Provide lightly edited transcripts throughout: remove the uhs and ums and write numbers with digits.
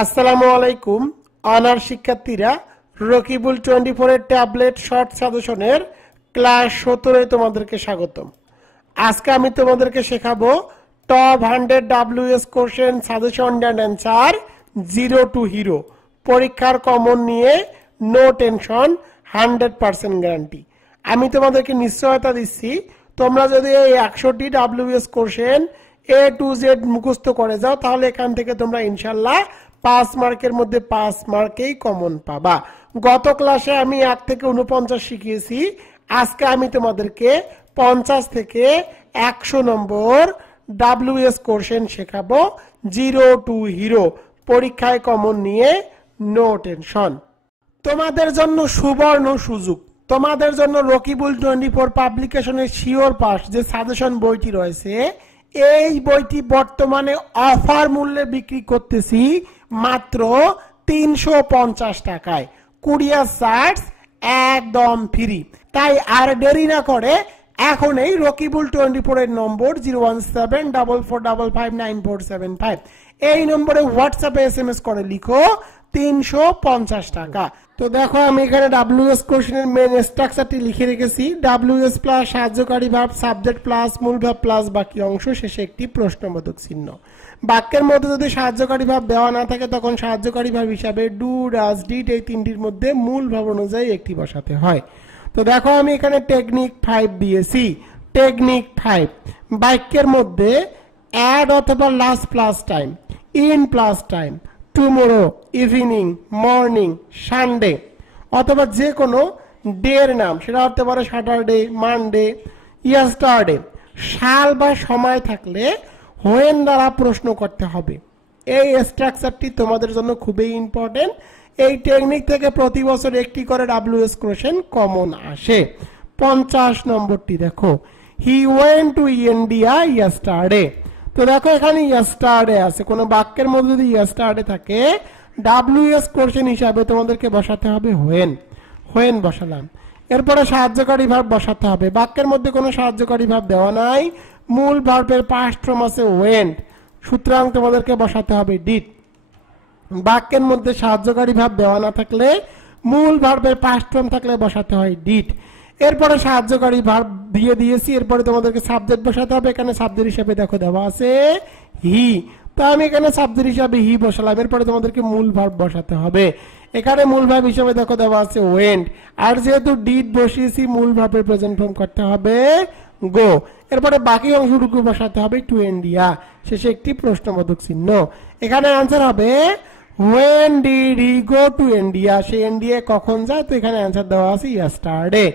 আসসালামু আলাইকুম অনার শিক্ষার্থীরা রকিবুল 24 এর ট্যাবলেট শর্ট সাজেশনের ক্লাস 17 এ তোমাদেরকে স্বাগতম। আজকে আমি তোমাদেরকে শেখাবো top 100 WS question suggestion and answer 0 to hero পরীক্ষার কমন নিয়ে নো টেনশন 100% গ্যারান্টি। আমি তোমাদেরকে নিশ্চয়তা দিচ্ছি তোমরা যদি এই 100টি WS question A to Z মুখস্থ করে যাও তাহলে এখান থেকে তোমরা ইনশাআল্লাহ 5 মার্কের মধ্যে 5 মার্কেই কমন পাবা। গত ক্লাসে আমি 1 থেকে 49 শিখিয়েছি, আজকে আমি তোমাদেরকে 50 থেকে 100 নম্বর WS কোশ্চেন শেখাবো 0 টু হিরো পরীক্ষায় কমন নিয়ে নো টেনশন। তোমাদের জন্য সুবর্ণ সুযোগ, তোমাদের জন্য রকিবুল 24 পাবলিকেশনের শিওর পাস যে সাজেশন বইটি রয়েছে এই বইটি বর্তমানে অফার মূল্যে বিক্রি করতেছি মাত্র 350 টাকায়, কুরিয়ার চার্জ একদম ফ্রি। তাই আর দেরি না করে এখন এই রকিবুল 24 এর নম্বর 01744559475 এই নম্বরে হোয়াটসঅ্যাপে SMS করে লিখো 350 টাকা। তো দেখো আমি এখানে WS কোশ্চেনের মেন স্ট্রাকচারটি লিখে রেখেছি। WS প্লাস সাহায্যকারী ভার্ব, সাবজেক্ট প্লাস মূল ভার্ব প্লাস বাকি অংশ, শেষে একটি প্রশ্নবোধক চিহ্ন। বাক্যের মধ্যে যদি সাহায্যকারী ভার্ব দেওয়া না থাকে তখন সাহায্যকারী ভার্ব হিসাবে ডু, ডাজ, ডিড এই তিনটির মধ্যে মূল ভার্ব অনুযায়ী একটি বসাতে হয়। তো দেখো আমি এখানে টেকনিক 5 দিয়েছি। টেকনিক 5 বাক্যের মধ্যে অ্যাড অথবা last plus time, in plus time, tomorrow, evening, morning, Sunday অথবা যে কোনো ডে এর নাম, সেটা হতে পারে স্যাটারডে, মানডে, ইয়েস্টারডে, সাল বা সময় থাকলে হোয়েন দ্বারা প্রশ্ন করতে হবে। এই স্ট্রাকচারটি তোমাদের জন্য খুবই ইম্পর্টেন্ট। এই টেকনিক থেকে প্রতি বছর একটি করে WS কোশ্চেন কমন আসে। 50 নম্বরটি দেখো, he went to India yesterday. তো দেখো এখানে ইয়েস্টারডে আছে, কোন বাক্যের মধ্যে যদি ইয়েস্টারডে থাকে WS কোশ্চেন হিসাবে তোমাদেরকে বসাতে হবে হোয়েন। হোয়েন বসালাম। এরপরে সাহায্যকারী ভার্ব বসাতে হবে। বাক্যের মধ্যে কোনো সাহায্যকারী ভার্ব দেওয়া নাই, মূল ভার্বের পাস্ট ফর্ম আছে ওয়েন্ট, সুতরাং তোমাদেরকে বসাতে হবে ডিড। বাক্যের মধ্যে সাহায্যকারী ভার্ব দেওয়া না থাকলে মূল ভার্বের পাস্ট ফর্ম থাকলে বসাতে হয় ডিড। এরপরে সাহায্যকারী ভার্ব দিয়ে দিয়েছি, এরপরে তোমাদেরকে সাবজেক্ট বসাতে হবে। এখানে সাবজেক্ট হিসেবে দেখো দেওয়া আছে হি, তো আমি এখানে সাবজেক্ট হিসেবে হি বসালাম। এরপরে তোমাদেরকে মূল ভার্ব বসাতে হবে। এখানে মূল ভার্ব হিসেবে দেখো দেওয়া আছে ওয়েন্ট, আর যেহেতু ডিড বসিয়েছি মূল ভার্বের প্রেজেন্ট ফর্ম করতে হবে গো। এরপরে বাকি অংশটুকু বসাতে হবে টু ইন্ডিয়া, শেষে একটি প্রশ্নবোধক চিহ্ন। এখানে অ্যান্সার হবে when did he go to India, say India কখন যায়, তো এখানে অ্যান্সার দেওয়া আছে ইয়েস্টারডে।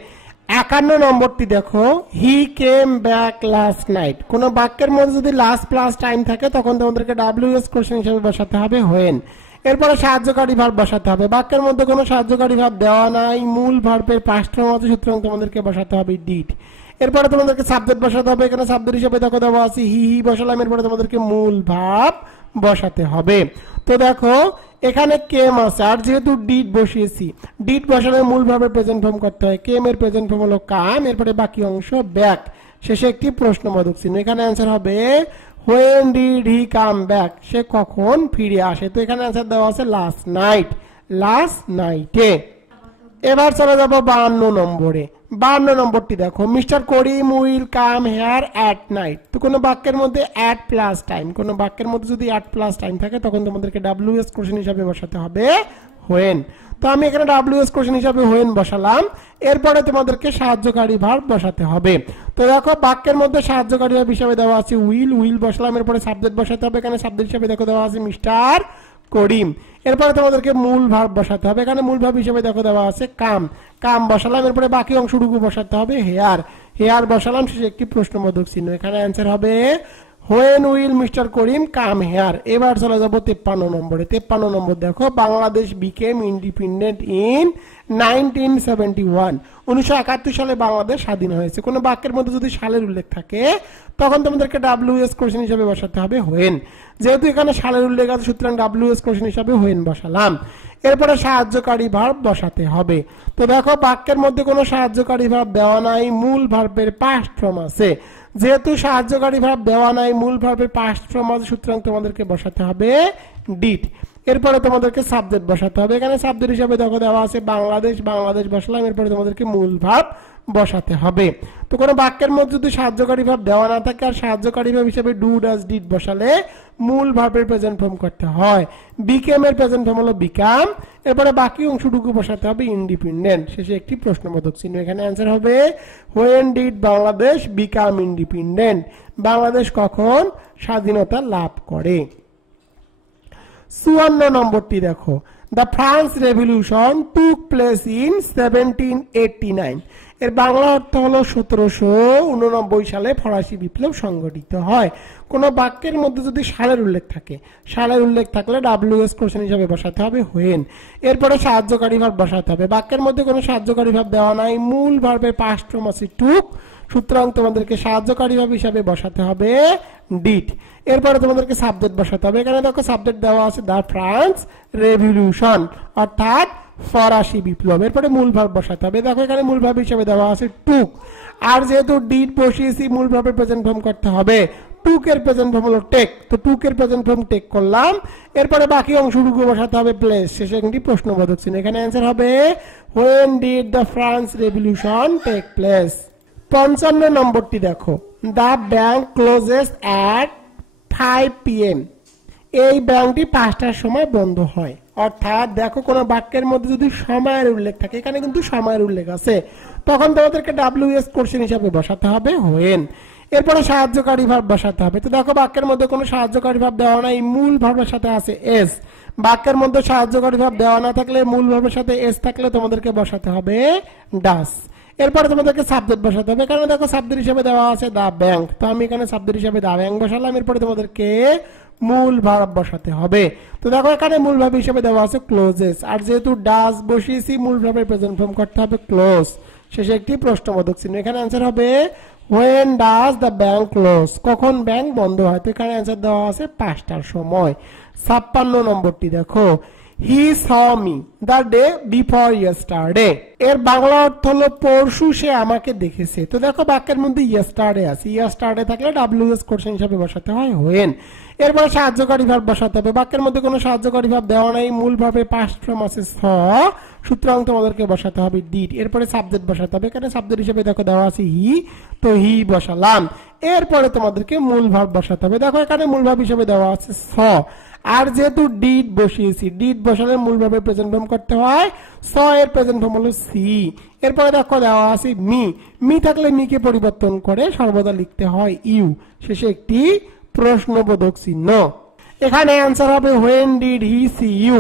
51 নম্বরটি দেখো, হি কেম ব্যাক লাস্ট নাইট। কোন বাক্যের মধ্যে যদি লাস্ট প্লাস টাইম থাকে তখন তোমাদেরকে WS কোশ্চেন হিসেবে বসাতে হবে হোয়েন। এরপরে সাহায্যকারী ভার্ব বসাতে হবে। বাক্যের মধ্যে কোনো সাহায্যকারী ভার্ব দেওয়া নাই, মূল ভার্বের পাস্ট ফর্ম আছে, সুতরাং তোমাদেরকে বসাতে হবে ডিড। এরপরে তোমাদেরকে সাবজেক্ট বসাতে হবে। এখানে সাবজেক্ট হিসেবে দেখো দেওয়া আছে হি, হি বসালাম। এরপরে তোমাদেরকে মূল ভার্ব বসাতে হবে। তো দেখো এখানে কেম আছে, আর যেহেতু ডিড বসিয়েছি, ডিড বসালে মূল ভার্বের প্রেজেন্ট ফর্ম করতে হয়। কেম এর প্রেজেন্ট ফর্ম হলো কাম, এরপরে বাকি অংশ ব্যাক, শেষে একটি প্রশ্নবোধক চিহ্ন। এখানে অ্যান্সার হবে when did he come back, সে কখন ফিরে আসে। তো এখানে অ্যান্সার দেওয়া আছে লাস্ট নাইট, লাস্ট নাইটে। এবার চলে যাব 52 নম্বরে। 52 নম্বরটি দেখো, mister Karim will come here at night. তো কোনো বাক্যের মধ্যে অ্যাট প্লাস টাইম, কোনো বাক্যের মধ্যে যদি অ্যাট প্লাস টাইম থাকে তখন তোমাদেরকে WS কোশ্চেন হিসাবে বসাতে হবে হোয়েন। তো আমি এখানে WS কোশ্চেন হিসাবে হোয়েন বসালাম। এরপরে তোমাদেরকে সাহায্যকারী ভার্ব বসাতে হবে। তো দেখো বাক্যের মধ্যে সাহায্যকারী ভার্ব হিসাবে দেওয়া আছে উইল, উইল বসালাম। এরপরে সাবজেক্ট বসাতে হবে। এখানে সাবজেক্ট হিসাবে দেখো দেওয়া আছে মিস্টার করিম। এরপরে তোমাদেরকে মূল ভার্ব বসাতে হবে। এখানে মূল ভার্ব হিসেবে দেখো দেওয়া আছে কাম, কাম বসালাম। এরপরে বাকি অংশটুকু বসাতে হবে হেয়ার, হেয়ার বসালাম, শেষে একটি প্রশ্নবোধক চিহ্ন। এখানে অ্যান্সার হবে when will Mr. Karim come here. এবার চলে যাব 53 নম্বরে। 53 নম্বর দেখো, বাংলাদেশ বিকেম ইন্ডিপেন্ডেন্ট ইন 1971। 1971 সালে বাংলাদেশ স্বাধীন হয়েছে। কোন বাক্যের মধ্যে যদি সালের উল্লেখ থাকে তখন তোমাদেরকে WS কোশ্চেন হিসেবে বসাতে হবে হোয়েন। যেহেতু এখানে সালের উল্লেখ আছে সুতরাং WS কোশ্চেন হিসেবে হোয়েন বসালাম। এরপরে সাহায্যকারী ভার্ব বসাতে হবে। তো দেখো বাক্যের মধ্যে কোনো সাহায্যকারী ভার্ব দেওয়া নাই, মূল ভার্বের পাস্ট ফর্ম আছে। যেহেতু সাহায্যকারী ভার্ব দেওয়া নাই, মূল ভার্বের পাস্ট ফর্ম আছে, সুতরাং তোমাদেরকে বসাতে হবে ডিড। এরপরে তোমাদেরকে সাবজেক্ট বসাতে হবে। এখানে সাবজেক্ট হিসাবে দেখো দেওয়া আছে বাংলাদেশ, বাংলাদেশ বসালাম। এরপরে তোমাদেরকে মূল ভার্ব বসাতে হবে। তো কোনো বাক্যের মধ্যে যদি সাহায্যকারী ভাব দেওয়া না থাকে আর সাহায্যকারী ভাব হিসেবে ডু, ডাজ, ডিড বসালে মূল ভার্বের প্রেজেন্ট ফর্ম করতে হয়। বিকেম এর প্রেজেন্ট ফর্ম হলো বিকাম। এরপরে বাকি অংশটুকু বসাতে হবে ইন্ডিপেন্ডেন্ট। শেষে একটি প্রশ্নবোধক চিহ্ন। এখানে অ্যান্সার হবে when did Bangladesh become independent. Bangladesh কখন স্বাধীনতা লাভ করে। 54 নম্বরটি দেখো, the France revolution took place in 1789। এর বাংলা অর্থ হলো 1789 সালে ফরাসি বিপ্লব সংঘটিত হয়। কোন বাক্যের মধ্যে যদি সালের উল্লেখ থাকে, সালের উল্লেখ থাকলে ডাব্লিউএস কোশ্চেন হিসাবে বসাতে হবে হোয়েন। এরপরে সাহায্যকারী ভাব বসাতে হবে। বাক্যের মধ্যে কোনো সাহায্যকারী ভাব দেওয়া নাই, মূল ভার্বের পাস্ট ফর্ম আছে টুক, সুতরাং তোমাদেরকে সাহায্যকারী ভাব হিসাবে বসাতে হবে ডিড। এরপরে তোমাদেরকে সাবজেক্ট বসাতে হবে। এখানে দেখো সাবজেক্ট দেওয়া আছে দ্য ফ্রান্স রেভলিউশন, অর্থাৎ ফরাসি বিপ্লব। এরপরে মূল ভার্ব বসাতে হবে। দেখো এখানে মূল ভার্ব হিসেবে দেওয়া আছে টুক, আর যেহেতু ডিড বসিয়েছি মূল ভার্বের প্রেজেন্ট ফর্ম করতে হবে। টুক এর প্রেজেন্ট ফর্ম হলো টেক, তো টুক এর প্রেজেন্ট ফর্ম টেক করলাম। এরপরে বাকি অংশটুকু বসাতে হবে প্লেস। শেষে একটি প্রশ্নবোধক চিহ্ন। এখানে অ্যান্সার হবে when did the France revolution take place. 55 নম্বরটি দেখো, the bank closes at 5 PM। এই ব্যাংকটি 5টার সময় বন্ধ হয়। অর্থাৎ দেখো কোন বাক্যের মধ্যে যদি সময়ের উল্লেখ থাকে, এখানে কিন্তু সময়ের উল্লেখ আছে, তখন তোমাদেরকে ডাব্লিউএস কোশ্চেন হিসাবে বসাতে হবে হোয়েন। এরপরে সাহায্যকারী ভাব বসাতে হবে। তো দেখো বাক্যের মধ্যে কোনো সাহায্যকারী ভাব দেওয়া নাই, মূল ভাবের সাথে আছে এস। বাক্যের মধ্যে সাহায্যকারী ভাব দেওয়া না থাকলে, মূল ভাবের সাথে এস থাকলে তোমাদেরকে বসাতে হবে ডাস। এরপরে তোমাদেরকে সাবজেক্ট বসাতে হবে। এখানে দেখো সাবজেক্ট হিসেবে দেওয়া আছে দা ব্যাংক, তো আমি এখানে সাবজেক্ট হিসেবে দা ব্যাংক বসালাম। এরপরে তোমাদেরকে মূল ভার্ব বসাতে হবে। তো দেখো এখানে মূল ভার্ব হিসেবে দেওয়া আছে ক্লোজেস, আর যেহেতু ডাজ বসিয়েছি মূল ভার্বের প্রেজেন্ট ফর্ম করতে হবে ক্লোজ। শেষে একটি প্রশ্নবোধক চিহ্ন। এখানে অ্যান্সার হবে when does the bank close, কখন ব্যাংক বন্ধ হয়। তো এখানে অ্যান্সার দেওয়া আছে 5টার সময়। 56 নম্বরটি দেখো, he saw me the day before yesterday. এর বাংলা অর্থ হলো পরশু সে আমাকে দেখেছে। তো দেখো বাক্যের মধ্যে ইয়েস্টারডে আছে, ইয়েস্টারডে থাকলে ডাব্লিউএস কোশ্চেন হিসাবে বসাতে হয় হোয়েন। এরপরে সাহায্যকারী ভাব বসাতে হবে। বাক্যের মধ্যে কোনো সাহায্যকারী ভাব দেওয়া নাই, মূল ভাবে পাস্ট ফর্ম আছে স, সুতরাং তোমাদেরকে বসাতে হবে ডিড। এরপরে সাবজেক্ট বসাতে হবে। এখানে সাবজেক্ট হিসেবে দেখো দেওয়া আছে হি, তো হি বসালাম। এরপরে তোমাদেরকে মূল ভাব বসাতে হবে। দেখো এখানে মূল ভাব হিসেবে দেওয়া আছে স, আর যেহেতু ডিড বসিয়েছি, ডিড বসালে মূল ভাবে প্রেজেন্ট ফর্ম করতে হয়, স এর প্রেজেন্ট ফর্ম হলো সি। এরপরে দেখো দেওয়া আছে মি, মি থাকলে মি কে পরিবর্তন করে সর্বদা লিখতে হয় ইউ। শেষে একটি প্রশ্নবোধক চিহ্ন। এখানে অ্যান্সার হবে when did he see you.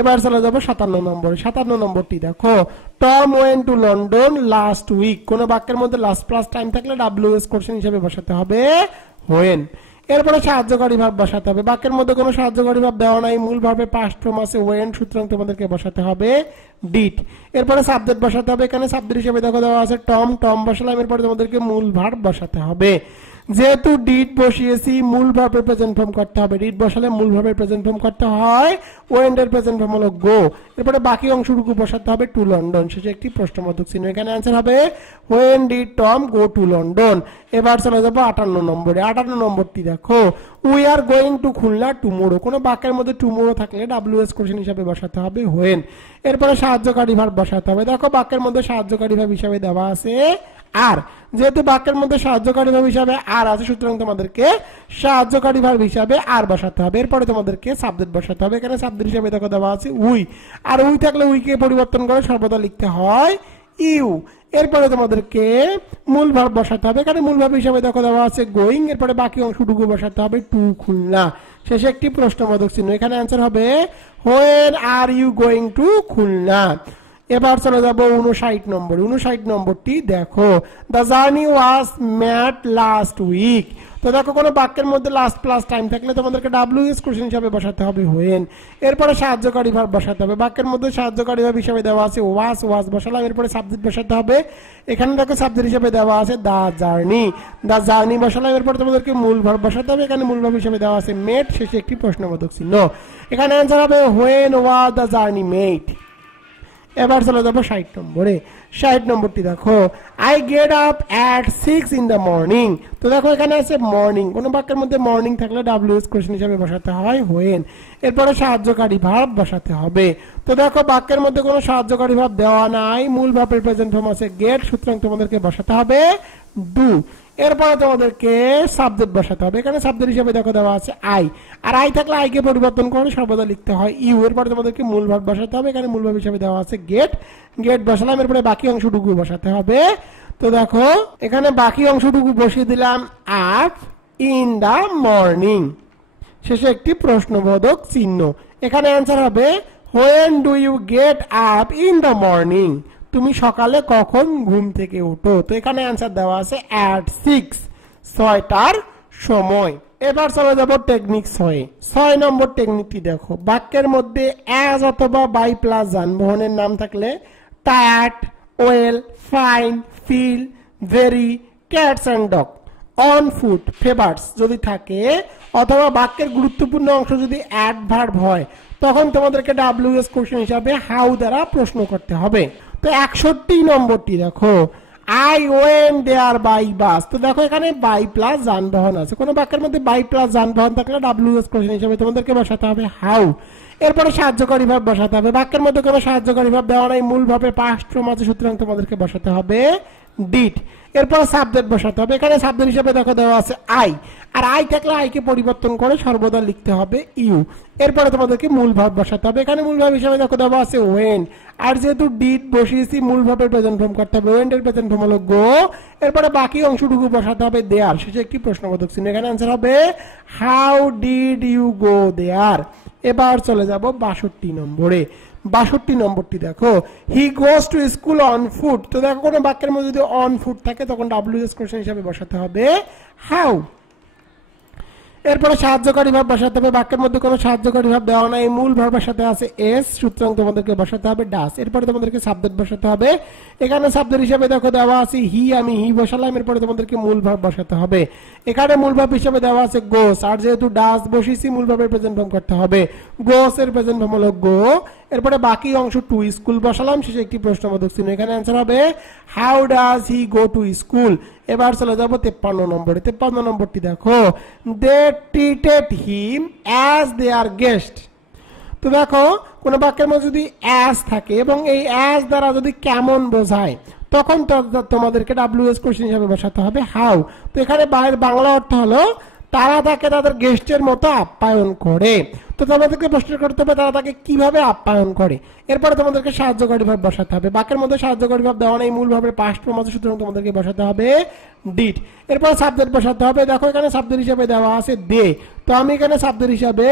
এবার চলে যাবো 57 নম্বরে। 57 নম্বরটি দেখো, Tom went to London last week. কোন বাক্যের মধ্যে লাস্ট প্লাস টাইম থাকলে ডাব্লিউএস কোশ্চেন হিসেবে বসাতে হবে হোয়েন। এরপরে সাহায্যকারী ভাব বসাতে হবে। বাক্যের মধ্যে কোনো সাহায্যকারী ভাব দেওয়া নাই, মূল ভাবে পাস্ট ফর্ম আছে ওয়েন, সুতরাং তোমাদেরকে বসাতে হবে ডিড। এরপরে সাবজেক্ট বসাতে হবে। এখানে সাবজেক্ট হিসেবে দেখো দেওয়া আছে টম, টম বসালাম। এরপরে তোমাদেরকে মূল ভার্ব বসাতে হবে। যেহেতু ডিড বসিয়েছি মূল ভার্বের প্রেজেন্ট ফর্ম করতে হবে, ডিড বসালে মূল ভার্বের প্রেজেন্ট ফর্ম করতে হয়, ওয়েন্ট এর প্রেজেন্ট ফর্ম হলো গো। এরপরে বাকি অংশটুকু বসাতে হবে টু লন্ডন। শেষে একটি প্রশ্নবোধক চিহ্ন। এখানে অ্যান্সার হবে when did Tom go to London. এবার চলে যাবো 58 নম্বরে। 58 নম্বরটি দেখো, we are going to Khulna tomorrow. কোনো বাক্যের মধ্যে টুমোরো থাকলে ডাব্লিউএস কোশ্চেন হিসাবে বসাতে হবে হোয়েন। এরপরে সাহায্যকারী ভাব বসাতে হবে। দেখো বাক্যের মধ্যে সাহায্যকারী ভাব হিসাবে দেওয়া আছে আর, যেহেতু বাক্যের মধ্যে সাহায্যকারী ভাব হিসাবে আর আছে, সুতরাং তোমাদেরকে সাহায্যকারী ভাব হিসাবে আর বসাতে হবে। এরপরে তোমাদেরকে সাবজেক্ট বসাতে হবে। এখানে সাবজেক্ট হিসাবে দেখো দেওয়া আছে উই, আর উই থাকলে উইকে পরিবর্তন করে সর্বদা লিখতে হয় ইউ। এরপরে তোমাদেরকে মূল ভাব বসাতে হবে। এখানে মূল ভাব হিসাবে দেখো দেওয়া আছে গোয়িং। এরপরে বাকি অংশটুকু বসাতে হবে টু খুলনা। শেষে একটি প্রশ্নবোধক চিহ্ন। এখানে অ্যান্সার হবে when are you going to Khulna. এবার চলে যাবো 59 নম্বর। 59 নম্বরটি দেখো, the journey was mat last week. তো দেখো কোনো বাক্যের মধ্যে লাস্ট প্লাস টাইম থাকলে তোমাদেরকে ডাব্লিউএস কোশ্চেন হিসাবে বসাতে হবে হোয়েন। এরপরে সাহায্যকারী ভাব বসাতে হবে। বাক্যের মধ্যে সাহায্যকারী ভাব হিসাবে দেওয়া আছে ওয়াজ, ওয়াজ বসালাম। এরপরে সাবজেক্ট বসাতে হবে। এখানে দেখো সাবজেক্ট হিসাবে দেওয়া আছে দা জার্নি, দা জার্নি বসালাম। এরপরে তোমাদেরকে মূল ভাব বসাতে হবে। এখানে মূল ভাব হিসাবে দেওয়া আছে মেট। শেষে একটি প্রশ্নবোধক চিহ্ন। এখানে অ্যান্সার হবে হোয়েন ওয়াজ দ্য জার্নি মেট। এবার চলে যাবো 60 নম্বরে। 60 নম্বরটি দেখো, I get up at 6 in the morning. তো দেখো এখানে আছে মর্নিং, কোন বাক্যের মধ্যে মর্নিং থাকলে WH কোশ্চেন হিসাবে বসাতে হয় when। এরপরে সাহায্যকারী ভার্ব বসাতে হবে। তো দেখো বাক্যের মধ্যে কোনো সাহায্যকারী ভার্ব দেওয়া নাই, মূল ভার্বের প্রেজেন্ট ফর্ম আছে গেট, সুতরাং তোমাদেরকে বসাতে হবে ডু। এরপরে তোমাদেরকে সাবজেক্ট বসাতে হবে। এখানে সাবজেক্ট হিসেবে দেখো দেওয়া আছে আই, আর আই থাকলে আইকে পরিবর্তন করে সর্বদা লিখতে হয় ইউ। এরপরে তোমাদেরকে মূল ভার্ব বসাতে হবে। এখানে মূল ভার্ব হিসেবে দেওয়া আছে গেট, গেট বসালাম। এরপরে বাকি অংশটুকু বসাতে হবে। তো দেখো এখানে বাকি অংশটুকু বসিয়ে দিলাম আপ ইন দা মর্নিং, শেষে একটি প্রশ্নবোধক চিহ্ন। এখানে অ্যান্সার হবে when do you get up in the morning? তুমি সকালে কখন ঘুম থেকে ওঠো? তো এখানে অ্যান্সার দেওয়া আছে at 6, 6টার সময়। এবার চলে যাব টেকনিক 6। 6 নম্বর টেকনিকটি দেখো, বাক্যের মধ্যে as অথবা by প্লাস যানবাহনের নাম থাকলে tired, well, fine, feel, very, cats and dog, on foot, favours যদি থাকে, অথবা বাক্যের গুরুত্বপূর্ণ অংশ যদি অ্যাডভার্ব হয়, তখন তোমাদেরকে WH কোশ্চেন হিসাবে হাউ দ্বারা প্রশ্ন করতে হবে। তো 61 নম্বরটি দেখো, I went there by bus. তো দেখো এখানে বাই প্লাস যানবাহন আছে, কোন বাক্যের মধ্যে বাই প্লাস যানবাহন থাকলে WH কোশ্চেন হিসাবে তোমাদেরকে বসাতে হবে হাউ। এরপরে সাহায্যকারী ভার্ব বসাতে হবে। বাক্যের মধ্যে কোনো সাহায্যকারী ভার্ব দেওয়া নাই, মূল ভাবে পাস্ট ফর্ম আছে, সুতরাং তোমাদেরকে বসাতে হবে ডিড। এরপর সাবজেক্ট বসাতে হবে। এখানে সাবজেক্ট হিসেবে দেখো দেওয়া আছে আই, আর আই থাকলে আইকে পরিবর্তন করে সর্বদা লিখতে হবে ইউ। এরপরে তোমাদেরকে মূল ভার্ব বসাতে হবে। এখানে মূল ভার্ব হিসেবে দেখো দেওয়া আছে ওয়েন, আর যেহেতু ডিড বসিয়েছি মূল ভার্বের প্রেজেন্ট ফর্ম করতে হবে, ওয়েন এর প্রেজেন্ট ফর্ম হলো গো। এরপরে বাকি অংশটুকু বসাতে হবে দেয়ার, শেষে একটি প্রশ্নবোধক চিহ্ন। এখানে आंसर হবে how did you go there. এবার চলে যাব 62 নম্বরে। 62 নম্বরটি দেখো, he goes to school on foot. তো দেখো কোনো বাক্যের মধ্যে যদি অন ফুট থাকে তখন WH কোশ্চেন হিসেবে বসাতে হবে হাউ। এরপরে সাহায্যকারী ভার্ব বসাতে হবে। বাক্যের মধ্যে কোনো সাহায্যকারী ভার্ব দেওয়া নাই, মূল ভার্বের সাথে আছে এস, সুতরাং তোমাদেরকে বসাতে হবে ডাস। এরপরে তোমাদেরকে সাবজেক্ট বসাতে হবে। এখানে সাবজেক্ট হিসেবে দেখো দেওয়া আছে হি, আমি হি বসালাম। এরপরে তোমাদেরকে মূল ভার্ব বসাতে হবে। এখানে মূল ভার্ব হিসেবে দেওয়া আছে গোস, আর যেহেতু ডাস বসিয়েছি মূল ভার্বের প্রেজেন্ট ফর্ম করতে হবে, গোস এর প্রেজেন্ট ফর্ম হলো গো। এরপরে বাকি অংশ টু স্কুল বসালাম, শেষে একটি প্রশ্নবোধক চিহ্ন। এখানে आंसर হবে how does he go to school. এবার চলে যাব 53 নম্বরে। 53 নম্বরটি দেখো, দে ট্রিটেড হিম অ্যাজ দেয়ার গেস্ট। তো দেখো কোন বাক্যের মধ্যে যদি অ্যাজ থাকে এবং এই অ্যাজ দ্বারা যদি কেমন বোঝায়, তখন তোমাদেরকে WH কোশ্চেন হিসেবে বসাতে হবে হাউ। তো এখানে বাইরের বাংলা অর্থ হলো তারা তাকে তাদের গেস্টের মতো আপ্যায়ন করে। তো তোমাদেরকে প্রশ্ন করতে হবে তারা তাকে কিভাবে আপ্যায়ন করে। এরপরে তোমাদেরকে সাহায্যকারী ভার্ব বসাতে হবে। বাক্যের মধ্যে সাহায্যকারী ভার্ব দেওয়া নেই, মূল ভাবের পাস্ট ফর্ম আছে, সুতরাং তোমাদেরকে বসাতে হবে ডিড। এরপর সাবজেক্ট বসাতে হবে। দেখো এখানে সাবজেক্ট হিসেবে দেওয়া আছে দে, তো আমি এখানে সাবজেক্ট হিসাবে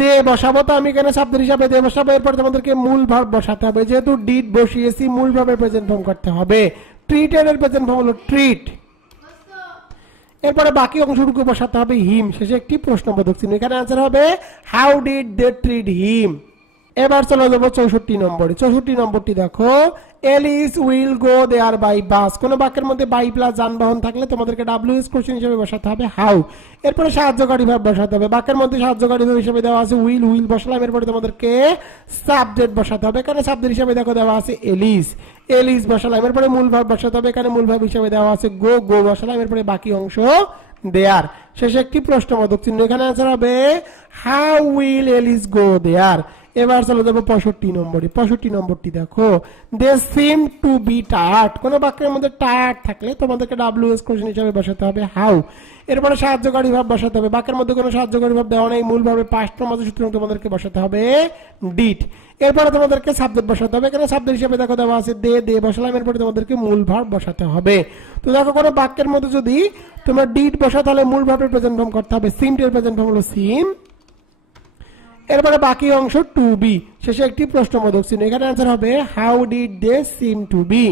দে বসাবো। তো আমি এখানে সাবজেক্ট হিসাবে দে বসাবো। এরপর তোমাদেরকে মূল ভার্ব বসাতে হবে। যেহেতু ডিড বসিয়েছি মূল ভাবের প্রেজেন্ট ফর্ম করতে হবে। ট্রিটেড এর প্রেজেন্ট ফর্ম হলো ট্রিট। এরপরে বাকি অংশটুকু বসাতে হবে হিম, শেষে একটি প্রশ্নবোধক চিহ্ন। এখানে आंसर হবে how did they treat him. এবার চলে যাব 64 নম্বরে। 64 নম্বরটি দেখো, Alice will go there by bus. কোন বাক্যের মধ্যে বাই প্লাস যানবাহন থাকলে তোমাদেরকে WH কোশ্চেন হিসেবে বসাতে হবে হাউ। এরপরে সাহায্যকারী ভার্ব বসাতে হবে। বাক্যের মধ্যে সাহায্যকারী ভার্ব হিসেবে দেওয়া আছে উইল, উইল বসালাম। এরপরে তোমাদেরকে সাবজেক্ট বসাতে হবে। এখানে সাবজেক্ট হিসেবে দেখো দেওয়া আছে এলিস, এলিস বসালাম। এরপরে মূল ভার্ব বসাতে হবে। এখানে মূল ভার্ব হিসেবে দেওয়া আছে গো, গো বসালাম। এরপরে বাকি অংশ দেয়ার, শেষে একটি প্রশ্নবোধক চিহ্ন। এখানে आंसर হবে how will Alice go there. এবার চলে যাবো 65 নম্বরে। 65 নম্বরটি দেখো, দে সিম টু বি টায়ার্ড। কোন বাক্যের মধ্যে টায়ার্ড থাকলে তোমাদেরকে WH কোশ্চেন হিসেবে বসাতে হবে হাউ। এরপরে সাহায্যকারী ভার্ব বসাতে হবে। বাক্যের মধ্যে কোনো সাহায্যকারী ভার্ব দেওয়া নেই, মূল ভাবে পাস্ট ফর্ম আছে, সুতরাং তোমাদেরকে বসাতে হবে ডিড। এরপরে তোমাদেরকে সাবজেক্ট বসাতে হবে। এখানে সাবজেক্ট হিসেবে দেখো দেওয়া আছে দে, দে বসালাম। এরপরে তোমাদেরকে মূল ভার্ব বসাতে হবে। তো দেখো কোনো বাক্যের মধ্যে যদি তোমার ডিড বসাতে হলে মূল ভার্বের প্রেজেন্ট ফর্ম করতে হবে। সিম এর প্রেজেন্ট ফর্ম হলো সিম। এরপরে বাকি অংশ টু বি, শেষে একটি প্রশ্নবোধক চিহ্ন। এখানে आंसर হবে how did they seem to be.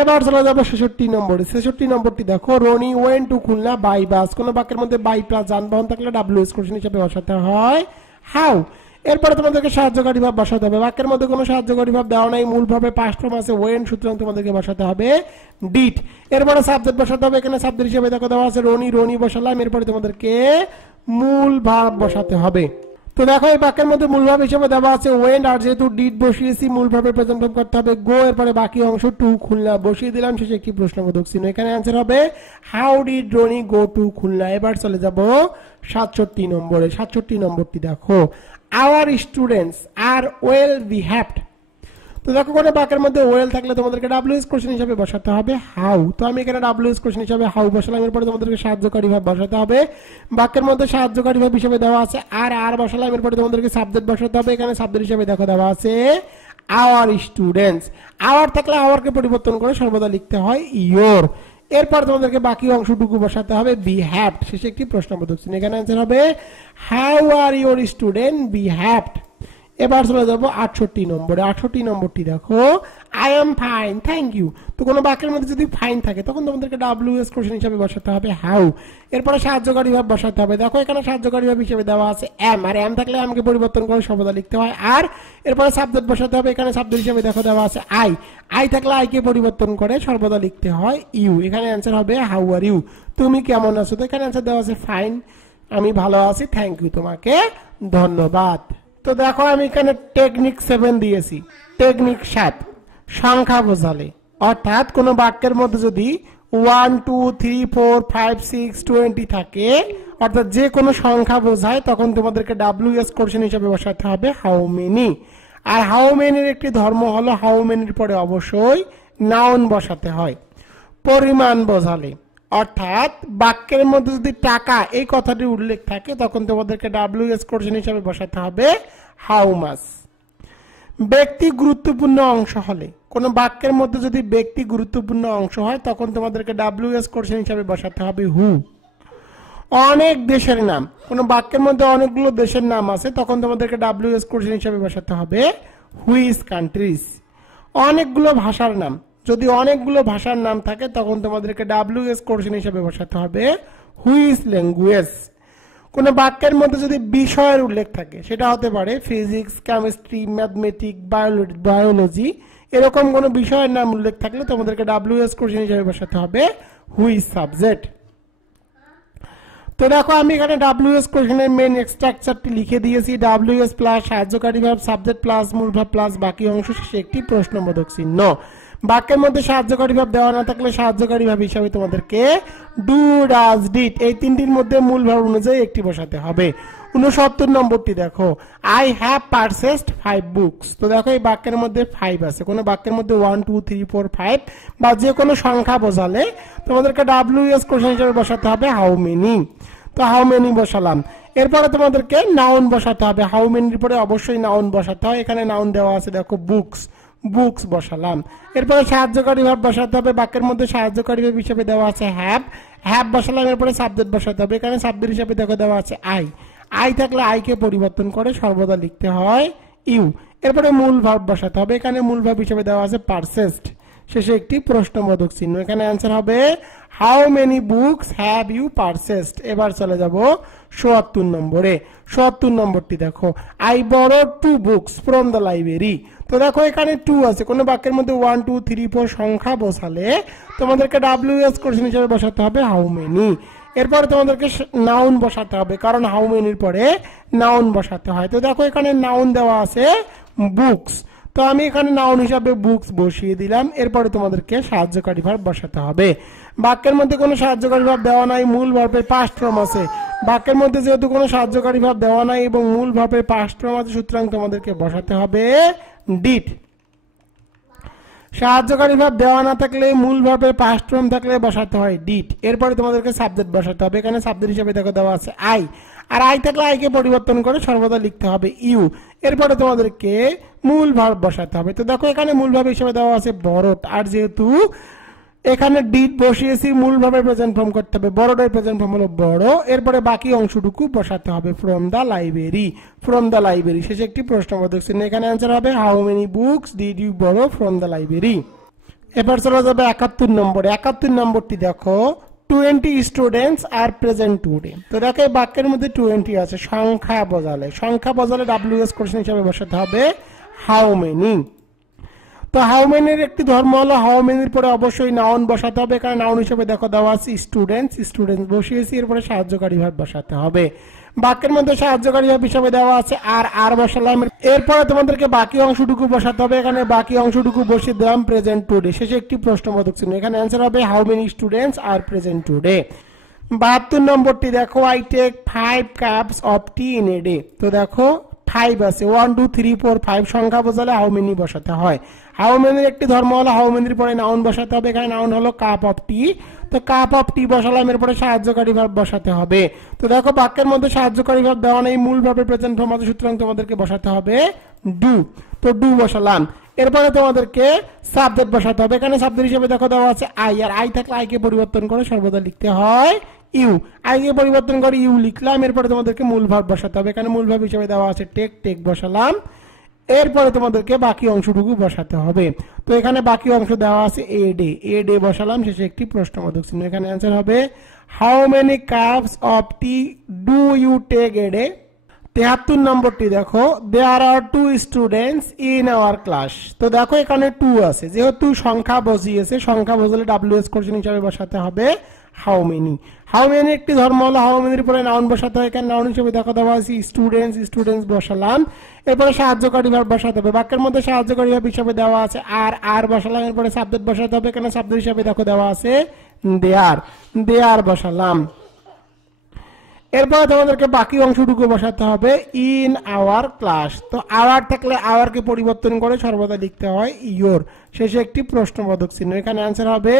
এবার চলে যাব 66 নম্বরে। 66 নম্বরটি দেখো, Roni went to Khulna by bus. কোন বাক্যের মধ্যে বাই প্লাস যানবাহন থাকলে WH কোশ্চেন হিসেবে বসাতে হয় হাউ। এরপরে তোমাদেরকে সাহায্যকারী ভার্ব বসাতে হবে। বাক্যের মধ্যে কোনো সাহায্যকারী ভার্ব দেওয়া নাই, মূল ভাবে পাস্ট ফর্ম আছে ওয়েন, সুতরাং তোমাদেরকে বসাতে হবে ডিড। এরপরে সাবজেক্ট বসাতে হবে। এখানে সাবজেক্ট হিসেবে দেখো দেওয়া আছে রনি, রনি বসালাম। এরপরে তোমাদেরকে মূল ভার্ব বসাতে হবে। তো দেখো এই বাক্যের মধ্যে মূল ভাব হিসেবে দেওয়া আছে ওয়েন্ট, আর যেহেতু ডিড বসিয়েছি মূল ভাবে প্রেজেন্ট ফর্ম করতে হবে গো, এরপরে বাকি অংশ টু খুলনা বসিয়ে দিলাম, শেষে একটি প্রশ্নবোধক চিহ্ন। এখানে অ্যান্সার হবে how did Roni go to Khulna. এবার চলে যাব 67 নম্বরে। 67 নম্বরটি দেখো our students are well behaved. তো দেখো কোনো বাক্যের মধ্যে ওয়েল থাকলে তোমাদেরকে ডাব্লিউএস কোশ্চেন হিসেবে বসাতে হবে হাউ। তো আমি এখানে ডাব্লিউএস কোশ্চেন হিসেবে হাউ বসালাম, এরপরে তোমাদেরকে সাহায্যকারী ভাব বসাতে হবে। বাক্যের মধ্যে সাহায্যকারী ভাব হিসেবে দেওয়া আছে আর বসালাম, এরপরে তোমাদেরকে সাবজেক্ট বসাতে হবে। এখানে সাবজেক্ট হিসেবে দেখো দেওয়া আছে আওয়ার স্টুডেন্টস। আওয়ার থাকলে আওয়ারকে পরিবর্তন করে সর্বদা লিখতে হয় ইয়োর। এরপর তোমাদেরকে বাকি অংশটুকু বসাতে হবে বিহেভড, শেষে একটি প্রশ্নবোধক চিহ্ন। এখানে অ্যান্সার হবে how are your student behaved. এবার চলে যাবো 68 নম্বরে। 68 নম্বরটি দেখো I am fine thank you. তো কোনো বাক্যের মধ্যে যদি ফাইন থাকে তখন তোমাদেরকে ডাব্লিউএস কোশ্চেন হিসেবে বসাতে হবে হাউ। এরপরে সাহায্যকারী ভাব বসাতে হবে। দেখো এখানে সাহায্যকারী ভাব হিসেবে দেওয়া আছে এম, আর এম থাকলে এমকে পরিবর্তন করে সর্বদা লিখতে হয় আর। এরপরে সাবজেক্ট বসাতে হবে। এখানে সাবজেক্ট হিসেবে দেখো দেওয়া আছে আই থাকলে আইকে পরিবর্তন করে সর্বদা লিখতে হয় ইউ। এখানে অ্যান্সার হবে হাউ আর ইউ, তুমি কেমন আছো। তো এখানে অ্যান্সার দেওয়া আছে ফাইন, আমি ভালো আছি, থ্যাংক ইউ, তোমাকে ধন্যবাদ। তো দেখো আমি এখানে টেকনিক 7 দিয়েছি। টেকনিক 7 সংখ্যা বোঝালে, অর্থাৎ কোন বাক্যের মধ্যে যদি 1 2 3 4 5 6 20 থাকে, অর্থাৎ যে কোনো সংখ্যা বোঝায়, তখন তোমাদেরকে ডাব্লিউএস কোশ্চেন হিসেবে বসাতে হবে হাউ মেনি। আর হাউ মেনির একটি ধর্ম হলো হাউ মেনির পরে অবশ্যই নাউন বসাতে হয়। পরিমাণ বোঝালে, অর্থাৎ বাক্যের মধ্যে যদি টাকা এই কথাটি উল্লেখ থাকে, তখন তোমাদেরকে ডাব্লিউএস কোশ্চেন হিসেবে বসাতে হবে হাউ মাচ। ব্যক্তি গুরুত্বপূর্ণ অংশ হলে, কোন বাক্যের মধ্যে যদি ব্যক্তি গুরুত্বপূর্ণ অংশ হয়, তখন তোমাদেরকে ডাব্লিউএস কোশ্চেন হিসেবে বসাতে হবে হু। অনেক দেশের নাম, কোন বাক্যের মধ্যে অনেকগুলো দেশের নাম আছে, তখন তোমাদেরকে ডাব্লিউএস কোশ্চেন হিসেবে বসাতে হবে হুইচ কান্ট্রিজ। অনেকগুলো ভাষার নাম, যদি অনেকগুলো ভাষার নাম থাকে, তখন তোমাদেরকে ডাব্লিউএস কোশ্চেন হিসেবে বসাতে হবে হুইচ ল্যাঙ্গুয়েজ। কোন বাক্যের মধ্যে যদি বিষয়ের উল্লেখ থাকে, সেটা হতে পারে ফিজিক্স, কেমিস্ট্রি, ম্যাথমেটিক্স, বায়োলজি, এরকম কোন বিষয়ের নাম উল্লেখ থাকলে তোমাদেরকে ডাব্লিউএস কোশ্চেন হিসেবে বসাতে হবে হুইচ সাবজেক্ট। তো দেখো আমি এখানে ডাব্লিউএস কোশ্চেনের মেইন স্ট্রাকচারটি লিখে দিয়েছি। ডাব্লিউএস প্লাস সাহায্যকারী ভাব, সাবজেক্ট প্লাস মূল ভাব প্লাস বাকি অংশ, শেষে একটি প্রশ্নবোধক চিহ্ন। বাক্যের মধ্যে সাহায্যকারী ভাব দেওয়া না থাকলে সাহায্যকারী ভাব হিসাবে তোমাদেরকে ডু, ডাজ, ডিড এই তিনটির মধ্যে মূল ভাব অনুযায়ী একটি বসাতে হবে। 69 নম্বরটি দেখো আই হ্যাভ পারচেসড 5 বুকস। তো দেখো এই বাক্যের মধ্যে 5 আছে, কোন বাক্যের মধ্যে 1 2 3 4 5 বা যে কোনো সংখ্যা বোঝালে তোমাদেরকে ডাব্লিউএস কোশ্চেন হিসেবে বসাতে হবে হাউ মেনি। তো হাউ মেনি বসালাম। এরপরে তোমাদেরকে নাউন বসাতে হবে। হাউ মেনির পরে অবশ্যই নাউন বসাতে হয়। এখানে নাউন দেওয়া আছে দেখো বুকস, বুকস বসালাম। এরপরে সাহায্যকারী ভাব বসাতে হবে। বাক্যের মধ্যে সাহায্যকারী ভাব হিসেবে দেওয়া আছে হ্যাভ, হ্যাভ বসালাম। এরপরে সাবজেক্ট বসাতে হবে। এখানে সাবজেক্ট হিসেবে দেখো দেওয়া আছে আই থাকলে আইকে পরিবর্তন করে সর্বদা লিখতে হয় ইউ। এরপরে মূল ভাব বসাতে হবে। এখানে মূল ভাব হিসেবে দেওয়া আছে পারচেসড, শেষে একটি প্রশ্নবোধক চিহ্ন। এখানে অ্যান্সার হবে how many books have you purchased. এবার চলে যাব ৭৪ নম্বরে। ৭৪ নম্বরটি দেখো I borrowed 2 books from the library. তো দেখো এখানে 2 আছে, কোন বাক্যের মধ্যে 1 2 3 4 সংখ্যা বসালে তোমাদেরকে ডাব্লিউএস কোশ্চেন হিসেবে বসাতে হবে হাউ মেনি। এরপরে তোমাদেরকে নাউন বসাতে হবে, কারণ হাউ মেনির পরে নাউন বসাতে হয়। তো দেখো এখানে নাউন দেওয়া আছে বুকস, তো আমি এখানে নাউন হিসাবে বুকস বসিয়ে দিলাম। এরপরে তোমাদেরকে সাহায্যকারী ভাব বসাতে হবে। বাক্যের মধ্যে কোনো সাহায্যকারী ভাব দেওয়া নাই, মূল ভার্বের পাস্ট ফর্ম আছে। বাক্যের মধ্যে যেহেতু কোনো সাহায্যকারী ভাব দেওয়া নাই এবং মূল ভার্বের পাস্ট ফর্ম আছে, সুতরাং তোমাদেরকে বসাতে হবে ডিড। সাহায্যকারী ভাব দেওয়া না থাকলে মূল ভার্বের পাস্ট ফর্ম থাকলে বসাতে হয় ডিড। এরপরে তোমাদেরকে সাবজেক্ট বসাতে হবে। এখানে সাবজেক্ট হিসেবে দেখো দেওয়া আছে আই, আর আই থাকলে আইকে পরিবর্তন করে সর্বদা লিখতে হবে ইউ। এরপরে তোমাদেরকে মূল ভার্ব বসাতে হবে। তো দেখো এখানে মূল ভার্ব হিসেবে দেওয়া আছে বরোড, আর যেহেতু এখানে ডিড বসিয়েছি মূল ভাবে প্রেজেন্ট ফর্ম করতে হবে, বড়দের প্রেজেন্ট ফর্ম হলো বড়। এরপরে বাকি অংশটুকু বসাতে হবে from the library, from the library, শেষে একটি প্রশ্নবোধক চিহ্ন। এখানে অ্যান্সার হবে how many books did you borrow from the library. এবার চলে যাবে 71 নম্বরে। 71 নম্বরটি দেখো 20 স্টুডেন্টস আর প্রেজেন্ট টুডে। তো দেখো এই বাক্যের মধ্যে 20 আছে, সংখ্যা বোঝালে ডাব্লিউএস কোশ্চেন হিসেবে বসাতে হবে হাউ মেনি। তো হাউ মেনির একটি ধর্ম হলো হাউ মেনির পরে অবশ্যই নাউন বসাতে হবে। কারণ নাউন হিসেবে দেখো দেওয়া আছে স্টুডেন্টস, স্টুডেন্টস বসিয়েছি। এরপরে সাহায্যকারী ভাব বসাতে হবে। বাক্যের মধ্যে সাহায্যকারী ভাব হিসাবে দেওয়া আছে আর আর বসালাম। এরপরে তোমাদেরকে বাকি অংশটুকু বসাতে হবে। এখানে বাকি অংশটুকু বসিয়ে দিলাম প্রেজেন্ট টুডে, শেষে একটি প্রশ্নবোধক চিহ্ন। এখানে অ্যান্সার হবে how many students are present today. 72 নম্বরটি দেখো, I take 5 cups of tea in a day. তো দেখো 5 আছে, 1 2 3 4 5 সংখ্যা বোঝালে হাউ মেনি বসাতে হয়। হাউ মেনির একটি ধর্ম হলো হাউ মেনির পরে নাউন বসাতে হবে। এখানে নাউন হলো কাপ অফ টি, তো কাপ অফ টি বসালাম, এরপরে সাহায্যকারী ভাব বসাতে হবে। তো দেখো বাক্যের মধ্যে সাহায্যকারী ভাব দেওয়া নেই, মূল ভাবে প্রেজেন্ট ফর্ম আছে, সুতরাং তোমাদেরকে বসাতে হবে ডু। তো ডু বসালাম, এরপরে তোমাদেরকে সাবজেক্ট বসাতে হবে। এখানে সাবজেক্ট হিসেবে দেখো দেওয়া আছে আই, আর আই থাকলে আই কে পরিবর্তন করে সর্বদা লিখতে হয় ইউ। আই কে পরিবর্তন করে ইউ লিখলাম, এরপরে তোমাদেরকে মূল ভাব বসাতে হবে। এখানে মূল ভাব হিসেবে দেওয়া আছে টেক, টেক বসালাম, এরপরে তোমাদেরকে বাকি অংশটুকু বসাতে হবে। তো এখানে বাকি অংশ দেওয়া আছে এ ডে, এ ডে বসালাম, শেষে একটি প্রশ্নবোধক চিহ্ন। এখানে অ্যান্সার হবে how many cups of tea do you take a day. 73 নম্বরটি দেখো, there are 2 students in our class. তো দেখো এখানে 2 আছে, যেহেতু সংখ্যা বসিয়েছে, সংখ্যা বসালে ডাব্লিউএস কোশ্চেন হিসাবে বসাতে হবে হাউ মেনি। হাউ মেনি একটি ধর্ম হলো হাউ মেনির পরে নাউন বসাতে হয়। এখানে নাউন হিসেবে দেখো দেওয়া আছে স্টুডেন্টস, স্টুডেন্টস বসালাম, এরপরে সাহায্যকারী ভাব বসাতে হবে। বাক্যের মধ্যে সাহায্যকারী ভাব হিসাবে দেওয়া আছে আর আর বসালাম, এরপরে সাবজেক্ট বসাতে হবে। এখানে সাবজেক্ট হিসাবে দেখো দেওয়া আছে দেয়ার, দেয়ার বসালাম, এরপরে তোমাদেরকে বাকি অংশটুকু বসাতে হবে ইন আওয়ার ক্লাস। তো আওয়ার থাকলে আওয়ার কে পরিবর্তন করে সর্বদা লিখতে হয় ইয়োর, শেষে একটি প্রশ্নবোধক চিহ্ন। এখানে অ্যান্সার হবে,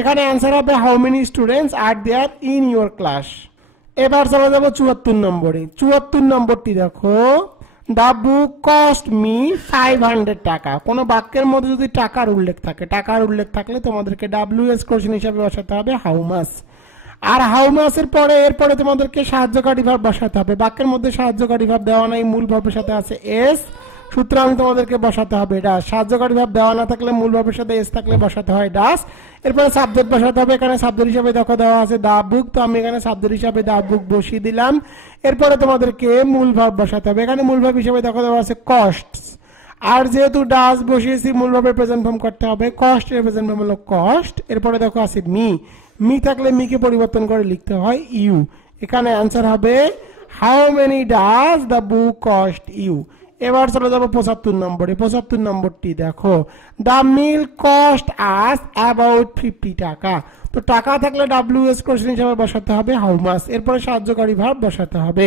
এখানে অ্যান্সার হবে how many students are there in your class. এবার চলে যাবো 74 নম্বরে। 74 নম্বরটি দেখো, দা বুক কস্ট মি 500 টাকা। কোন বাক্যের মধ্যে যদি টাকার উল্লেখ থাকে, টাকার উল্লেখ থাকলে তোমাদেরকে ডাব্লিউএস কোশ্চেন হিসাবে বসাতে হবে হাউ মাচ। আর হাউ মাসের পরে এরপরে তোমাদেরকে সাহায্যকারী ভাব বসাতে হবে। বাক্যের মধ্যে সাহায্যকারী ভাব দেওয়া নাই, মূল ভাবের সাথে আছে এস, সুতরাং তোমাদেরকে বসাতে হবে ডাস। সাহায্যকারী ভাব দেওয়া না থাকলে মূল ভাবের সাথে এস থাকলে বসাতে হয় ডাস। এরপরে সাবজেক্ট বসাতে হবে। এখানে সাবজেক্ট হিসাবে দেখো দেওয়া আছে দা বুক, তো আমি এখানে সাবজেক্ট হিসাবে দা বুক বসিয়ে দিলাম। এরপরে তোমাদেরকে মূল ভাব বসাতে হবে। এখানে মূল ভাব হিসাবে দেখো দেওয়া আছে কস্টস, আর যেহেতু ডাস বসিয়েছি মূল ভাবে প্রেজেন্ট ফর্ম করতে হবে, কস্ট এর প্রেজেন্ট ফর্ম হলো কস্ট। এরপরে দেখো আছে মি, মি থাকলে মি কে পরিবর্তন করে লিখতে হয় ইউ। এখানে অ্যান্সার হবে how many does the book cost you. এবার চলে যাবো 75 নম্বরে। 75 নম্বরটি দেখো, the meal cost us about 50 টাকা। তো টাকা থাকলে ডাব্লিউএস কোশ্চেন হিসাবে বসাতে হবে হাউ মাচ, এরপরে সাহায্যকারী ভাব বসাতে হবে।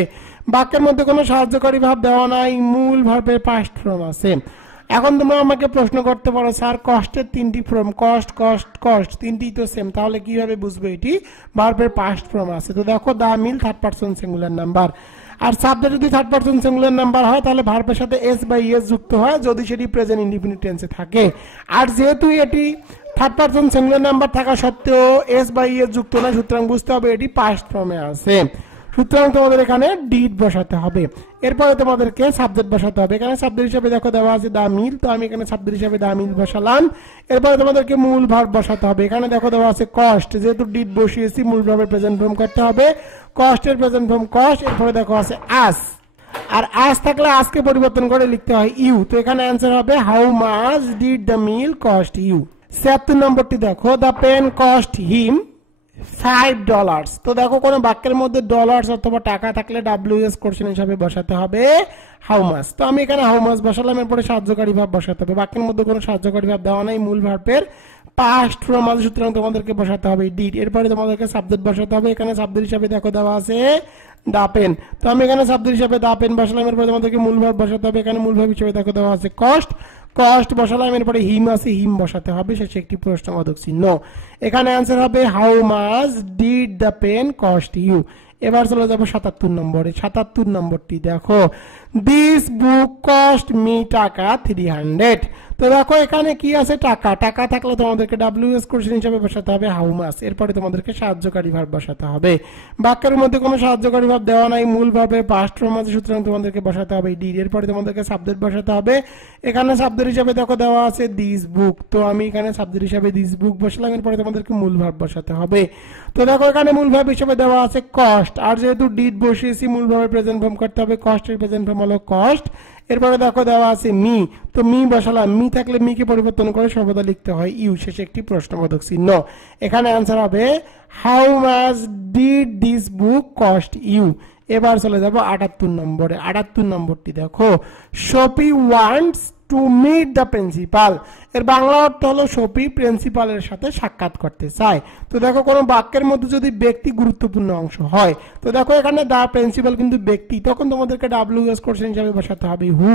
বাক্যের মধ্যে কোনো সাহায্যকারী ভাব দেওয়া নাই, মূল ভার্বের পাস্ট ফর্ম আছে। এখন তোমরা আমাকে প্রশ্ন করতে পারো স্যার কস্টের 3টি ফর্ম, কস্ট কস্ট কস্ট তিনটি তো সেম, তাহলে কিভাবে বুঝবো এটি ভার্বের পাস্ট ফর্ম আছে? তো দেখো দা মিল থার্ড পারসন সিঙ্গুলার নাম্বার, আর সাবজেক্ট যদি থার্ড পারসন সিঙ্গুলার নাম্বার হয় তাহলে ভার্বের সাথে এস বা ইএস যুক্ত হয় যদি সেটি প্রেজেন্ট ইনডিফিনিট টেন্সে থাকে। আর যেহেতু এটি থার্ড পারসন সিঙ্গুলার নাম্বার থাকা সত্ত্বেও এস বা ইএস যুক্ত নয়, সুতরাং বুঝতে হবে এটি পাস্ট ফর্মে আছে। সুতরাং তোমাদের এখানে ডিড বসাতে হবে। এরপরে তোমাদেরকে সাবজেক্ট বসাতে হবে। এখানে সাবজেক্ট হিসেবে দেখো দেওয়া আছে দা মিল, তো আমি এখানে সাবজেক্ট হিসেবে দা মিল বসালাম। এরপরে তোমাদেরকে মূল ভার্ব বসাতে হবে। এখানে দেখো দেওয়া আছে কস্ট, যেহেতু ডিড বসিয়েছি মূল ভার্বের প্রেজেন্ট ফর্ম করতে হবে, কস্টের প্রেজেন্ট ফর্ম কস্ট। এরপরে দেখো আছে আস, আর আস থাকলে আজকে পরিবর্তন করে লিখতে হয় ইউ। তো এখানে অ্যান্সার হবে how much did the meal cost you. 76 নম্বরটি দেখো, দ্য পেন কস্ট হিম $5। তো দেখো কোন বাক্যের মধ্যে ডলার্স অথবা টাকা থাকলে ডাব্লিউএস কোশ্চেন হিসাবে বসাতে হবে হাউ মাচ। তো আমি এখানে হাউ মাচ বসালাম, এরপরে সাহায্যকারী ভাব বসাতে হবে। বাক্যের মধ্যে কোনো সাহায্যকারী ভাব দেওয়া নাই, মূল ভার্বের পাস্ট ফর্ম আছে, সুতরাং তোমাদেরকে বসাতে হবে ডিড। এরপরে তোমাদেরকে সাবজেক্ট বসাতে হবে। এখানে সাবজেক্ট হিসাবে দেখো দেওয়া আছে দা পেন, তো আমি এখানে সাবজেক্ট হিসাবে দা পেন বসালাম। এরপরে তোমাদেরকে মূল ভার্ব বসাতে হবে। এখানে মূল ভার্ব হিসেবে দেখো দেওয়া আছে কস্ট, কস্ট বসালাম। এরপরে হিম আছে, হিম বসাতে হবে, শেষে একটি প্রশ্নবোধক চিহ্ন। এখানে অ্যান্সার হবে how much did the pen cost you. এবার চলে যাবো 77 নম্বরে। 77 নম্বরটি দেখো, দিস বুক কস্ট মি টাকা 300। তো দেখো এখানে কি আছে টাকা, টাকা থাকলে তোমাদেরকে ডাব্লিউএস কোশ্চেন হিসেবে বসাতে হবে হাউ মাচ, এরপরে তোমাদেরকে সাহায্যকারী ভাব বসাতে হবে। বাক্যের মধ্যে কোনো সাহায্যকারী ভাব দেওয়া নাই, মূল ভাবের পাস্ট ফর্ম আছে, সুতরাং তোমাদেরকে বসাতে হবে ডিড। এরপরে তোমাদেরকে সাবজেক্ট বসাতে হবে। এখানে সাবজেক্ট হিসাবে দেখো দেওয়া আছে দিস বুক, তো আমি এখানে সাবজেক্ট হিসাবে দিস বুক বসালাম। এরপরে তোমাদেরকে মূল ভাব বসাতে হবে। তো দেখো এখানে মূল ভাব হিসেবে দেওয়া আছে কস্ট, আর যেহেতু ডিড বসিয়েছি মূল ভাবে প্রেজেন্ট ফর্ম করতে হবে, কস্টের প্রেজেন্ট ফর্ম হলো কস্ট। এরপরে দেখো দেওয়া আছে মি, তো মি বসালাম, মি থাকলে মি কে পরিবর্তন করে সর্বদা লিখতে হয় ইউ, শেষে একটি প্রশ্নবোধক চিহ্ন। এখানে অ্যান্সার হবে how much did this book cost you. এবার চলে যাব 78 নম্বরে। 78 নম্বরটি দেখো, Shafi wants to meet the principal. এর বাংলা অর্থ হলো শফি প্রিন্সিপালের সাথে সাক্ষাৎ করতে চায়। তো দেখো কোনো বাক্যের মধ্যে যদি ব্যক্তি গুরুত্বপূর্ণ অংশ হয়, তো দেখো এখানে দা প্রিন্সিপাল কিন্তু ব্যক্তি, তখন তোমাদেরকে ডাব্লিউএস কোশ্চেন হিসাবে বসাতে হবে হু।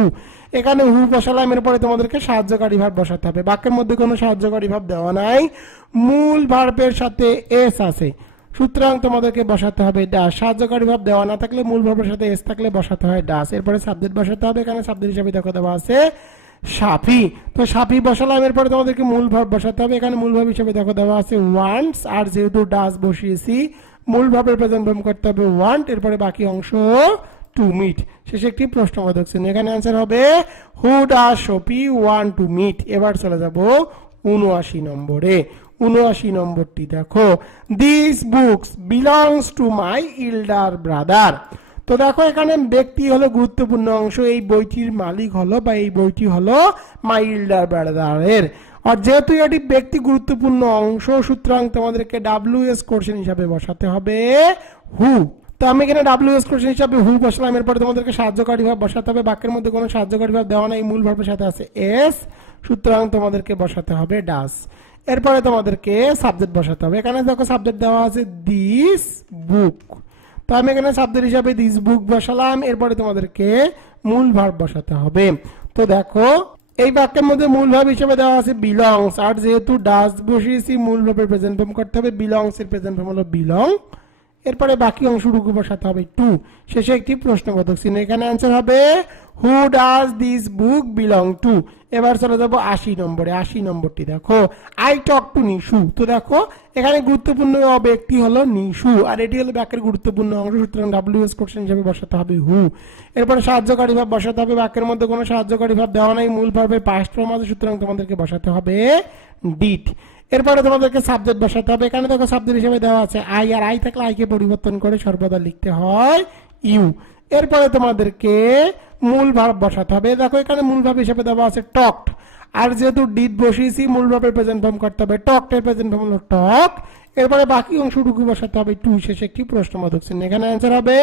এখানে হু বসালাম, এরপরে তোমাদেরকে সাহায্যকারী ভার্ব বসাতে হবে। বাক্যের মধ্যে কোনো সাহায্যকারী ভার্ব দেওয়া নাই, মূল ভার্বের সাথে এস আছে, সুতরাং তোমাদেরকে বসাতে হবে ডাস। সাহায্যকারী ভাব দেওয়া না থাকলে মূল ভার্বের সাথে এস থাকলে বসাতে হয় ডাস। এরপরে সাবজেক্ট বসাতে হবে, এখানে সাবজেক্ট হিসেবে দেখো দেওয়া আছে সাফি। তো সাফি বসালাম, এরপরে তোমাদেরকে মূল ভার্ব বসাতে হবে। এখানে মূল ভার্ব হিসেবে দেখো দেওয়া আছে ওয়ান্টস, আর যেহেতু ডাস বসিয়েছি মূল ভার্বের প্রেজেন্ট ফর্ম করতে হবে ওয়ান্ট, এরপরে বাকি অংশ টু মিট। শেষে একটি প্রশ্নবোধক চিহ্ন। এখানে অ্যান্সার হবে হু ডাস শফি ওয়ান্ট টু মিট। এবার চলে যাব 79 নম্বরে। 79 নম্বরটি দেখো, this books belongs to my elder brother. তো দেখো এখানে ব্যক্তি হলো গুরুত্বপূর্ণ অংশ, এই বইটির মালিক হলো বা এই বইটি হলো মাই ইল্ডার ব্রাদারের। আর যেহেতু এটি ব্যক্তি গুরুত্বপূর্ণ অংশ, সুতরাং তোমাদেরকে ডাব্লিউএস কোশ্চেন হিসাবে বসাতে হবে হু। তো আমি এখানে ডাব্লিউএস কোশ্চেন হিসাবে হু বসালাম, এরপরে তোমাদেরকে সাহায্যকারী ভাব বসাতে হবে। বাক্যের মধ্যে কোনো সাহায্যকারী ভাব দেওয়া নাই, মূল ভাবের সাথে আছে এস, সুতরাং তোমাদেরকে বসাতে হবে ডাস। এরপরে তোমাদেরকে সাবজেক্ট বসাতে হবে। এখানে দেখো সাবজেক্ট দেওয়া আছে দিস বুক, তো আমি এখানে সাবজেক্ট হিসাবে দিস বুক বসালাম। এরপরে তোমাদেরকে মূল ভার্ব বসাতে হবে। তো দেখো এই বাক্যের মধ্যে মূল ভার্ব হিসেবে দেওয়া আছে বিলংস, আর যেহেতু ডাস বসিয়েছি মূল ভার্বের প্রেজেন্ট ফর্ম করতে হবে। বিলংস এর প্রেজেন্ট ফর্ম হলো বিলং, এরপরে বাকি অংশটুকু বসাতে হবে টু। শেষে একটি প্রশ্নবোধক চিহ্ন। এখানে অ্যান্সার হবে who does this book belong to. এবার চলে যাব 80 নম্বরে। 80 নম্বরটি দেখো, আই টক টু নিশু। তো দেখো এখানে গুরুত্বপূর্ণ ব্যক্তি হলো নিশু, আর এটি হলো বাক্যের গুরুত্বপূর্ণ অংশ, সুতরাং ডাব্লিউএস কোশ্চেন হিসেবে বসাতে হবে হু। এরপরে সাহায্যকারী ভাব বসাতে হবে। বাক্যের মধ্যে কোনো সাহায্যকারী ভাব দেওয়া নাই, মূল ভার্বের পাস্ট ফর্ম আছে, সুতরাং তোমাদেরকে বসাতে হবে ডিড। এরপরে তোমাদেরকে সাবজেক্ট বসাতে হবে। এখানে দেখো সাবজেক্ট হিসেবে দেওয়া আছে আই, আর আই থাকলে আইকে পরিবর্তন করে সর্বদা লিখতে হয় ইউ। এরপরে তোমাদেরকে মূল ভার্ব বসাতে হবে। দেখো এখানে মূল ভার্ব হিসেবে দেওয়া আছে টকড, আর যেহেতু ডিড বসিয়েছি মূল ভার্বের প্রেজেন্ট ফর্ম করতে হবে টকড এর প্রেজেন্ট ফর্ম হলো টক। এরপরে বাকি অংশটুকু বসাতে হবে টু। শেষে একটি প্রশ্নবোধক চিহ্ন। এখানে অ্যান্সার হবে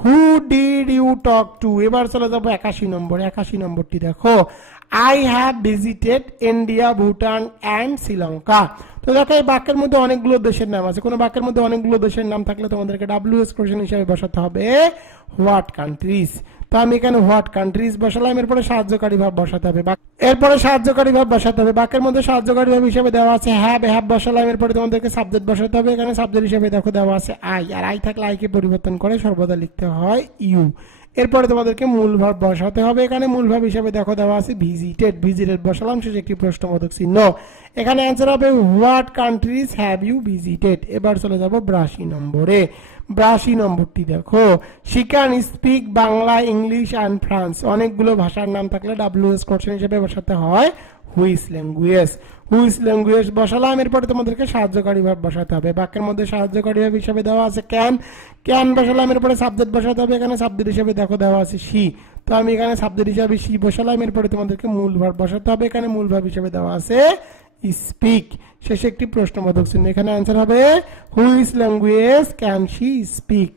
who did you talk to. এবার চলে যাবো 81 নম্বর। 81 নম্বরটি দেখো, I have visited India, Bhutan and Sri Lanka. তো দেখো এই বাক্যের মধ্যে অনেকগুলো দেশের নাম আছে। কোনো বাক্যের মধ্যে অনেকগুলো দেশের নাম থাকলে তোমাদেরকে ডাব্লিউএস কোশ্চেন হিসেবে বসাতে হবে হোয়াট কান্ট্রিজ। তো আমি এখানে হোয়াট কান্ট্রিজ বসালাম, এরপরে সাহায্যকারী ভাব বসাতে হবে। এরপরে সাহায্যকারী ভাব বসাতে হবে। বাক্যের মধ্যে সাহায্যকারী ভাব হিসেবে দেওয়া আছে হ্যাভ, হ্যাভ বসালাম। এরপরে তোমাদেরকে সাবজেক্ট বসাতে হবে। এখানে সাবজেক্ট হিসেবে দেখো দেওয়া আছে আই, আর আই থাকলে আইকে পরিবর্তন করে সর্বদা লিখতে হয় ইউ। এরপরে তোমাদেরকে মূল ভার্ব বসাতে হবে। এখানে মূল ভার্ব হিসেবে দেখো দেওয়া আছে ভিজিটেড, ভিজিটেড বসালাম। শেষে একটি প্রশ্নবোধক চিহ্ন। এখানে অ্যান্সার হবে what countries have you visited. এবার চলে যাব 82 নম্বরে। 82 নম্বরটি দেখো, she can speak Bangla, English and France. অনেকগুলো ভাষার নাম থাকলে ডাব্লিউএস কোশ্চেন হিসেবে বসাতে হয় হুইচ ল্যাঙ্গুয়েজ। হুইচ ল্যাঙ্গুয়েজ বসালাম। এরপরে তোমাদেরকে সাহায্যকারী ভাব বসাতে হবে। বাক্যের মধ্যে সাহায্যকারী ভাব হিসেবে দেওয়া আছে ক্যান, ক্যান বসালাম। এরপরে সাবজেক্ট বসাতে হবে। এখানে সাবজেক্ট হিসেবে দেখো দেওয়া আছে শি, তো আমি এখানে সাবজেক্ট হিসেবে শি বসালাম। এরপরে তোমাদেরকে মূল ভাব বসাতে হবে। এখানে মূল ভাব হিসেবে দেওয়া আছে স্পিক। শেষে একটি প্রশ্নবোধক চিহ্ন। এখানে অ্যান্সার হবে which language can she speak.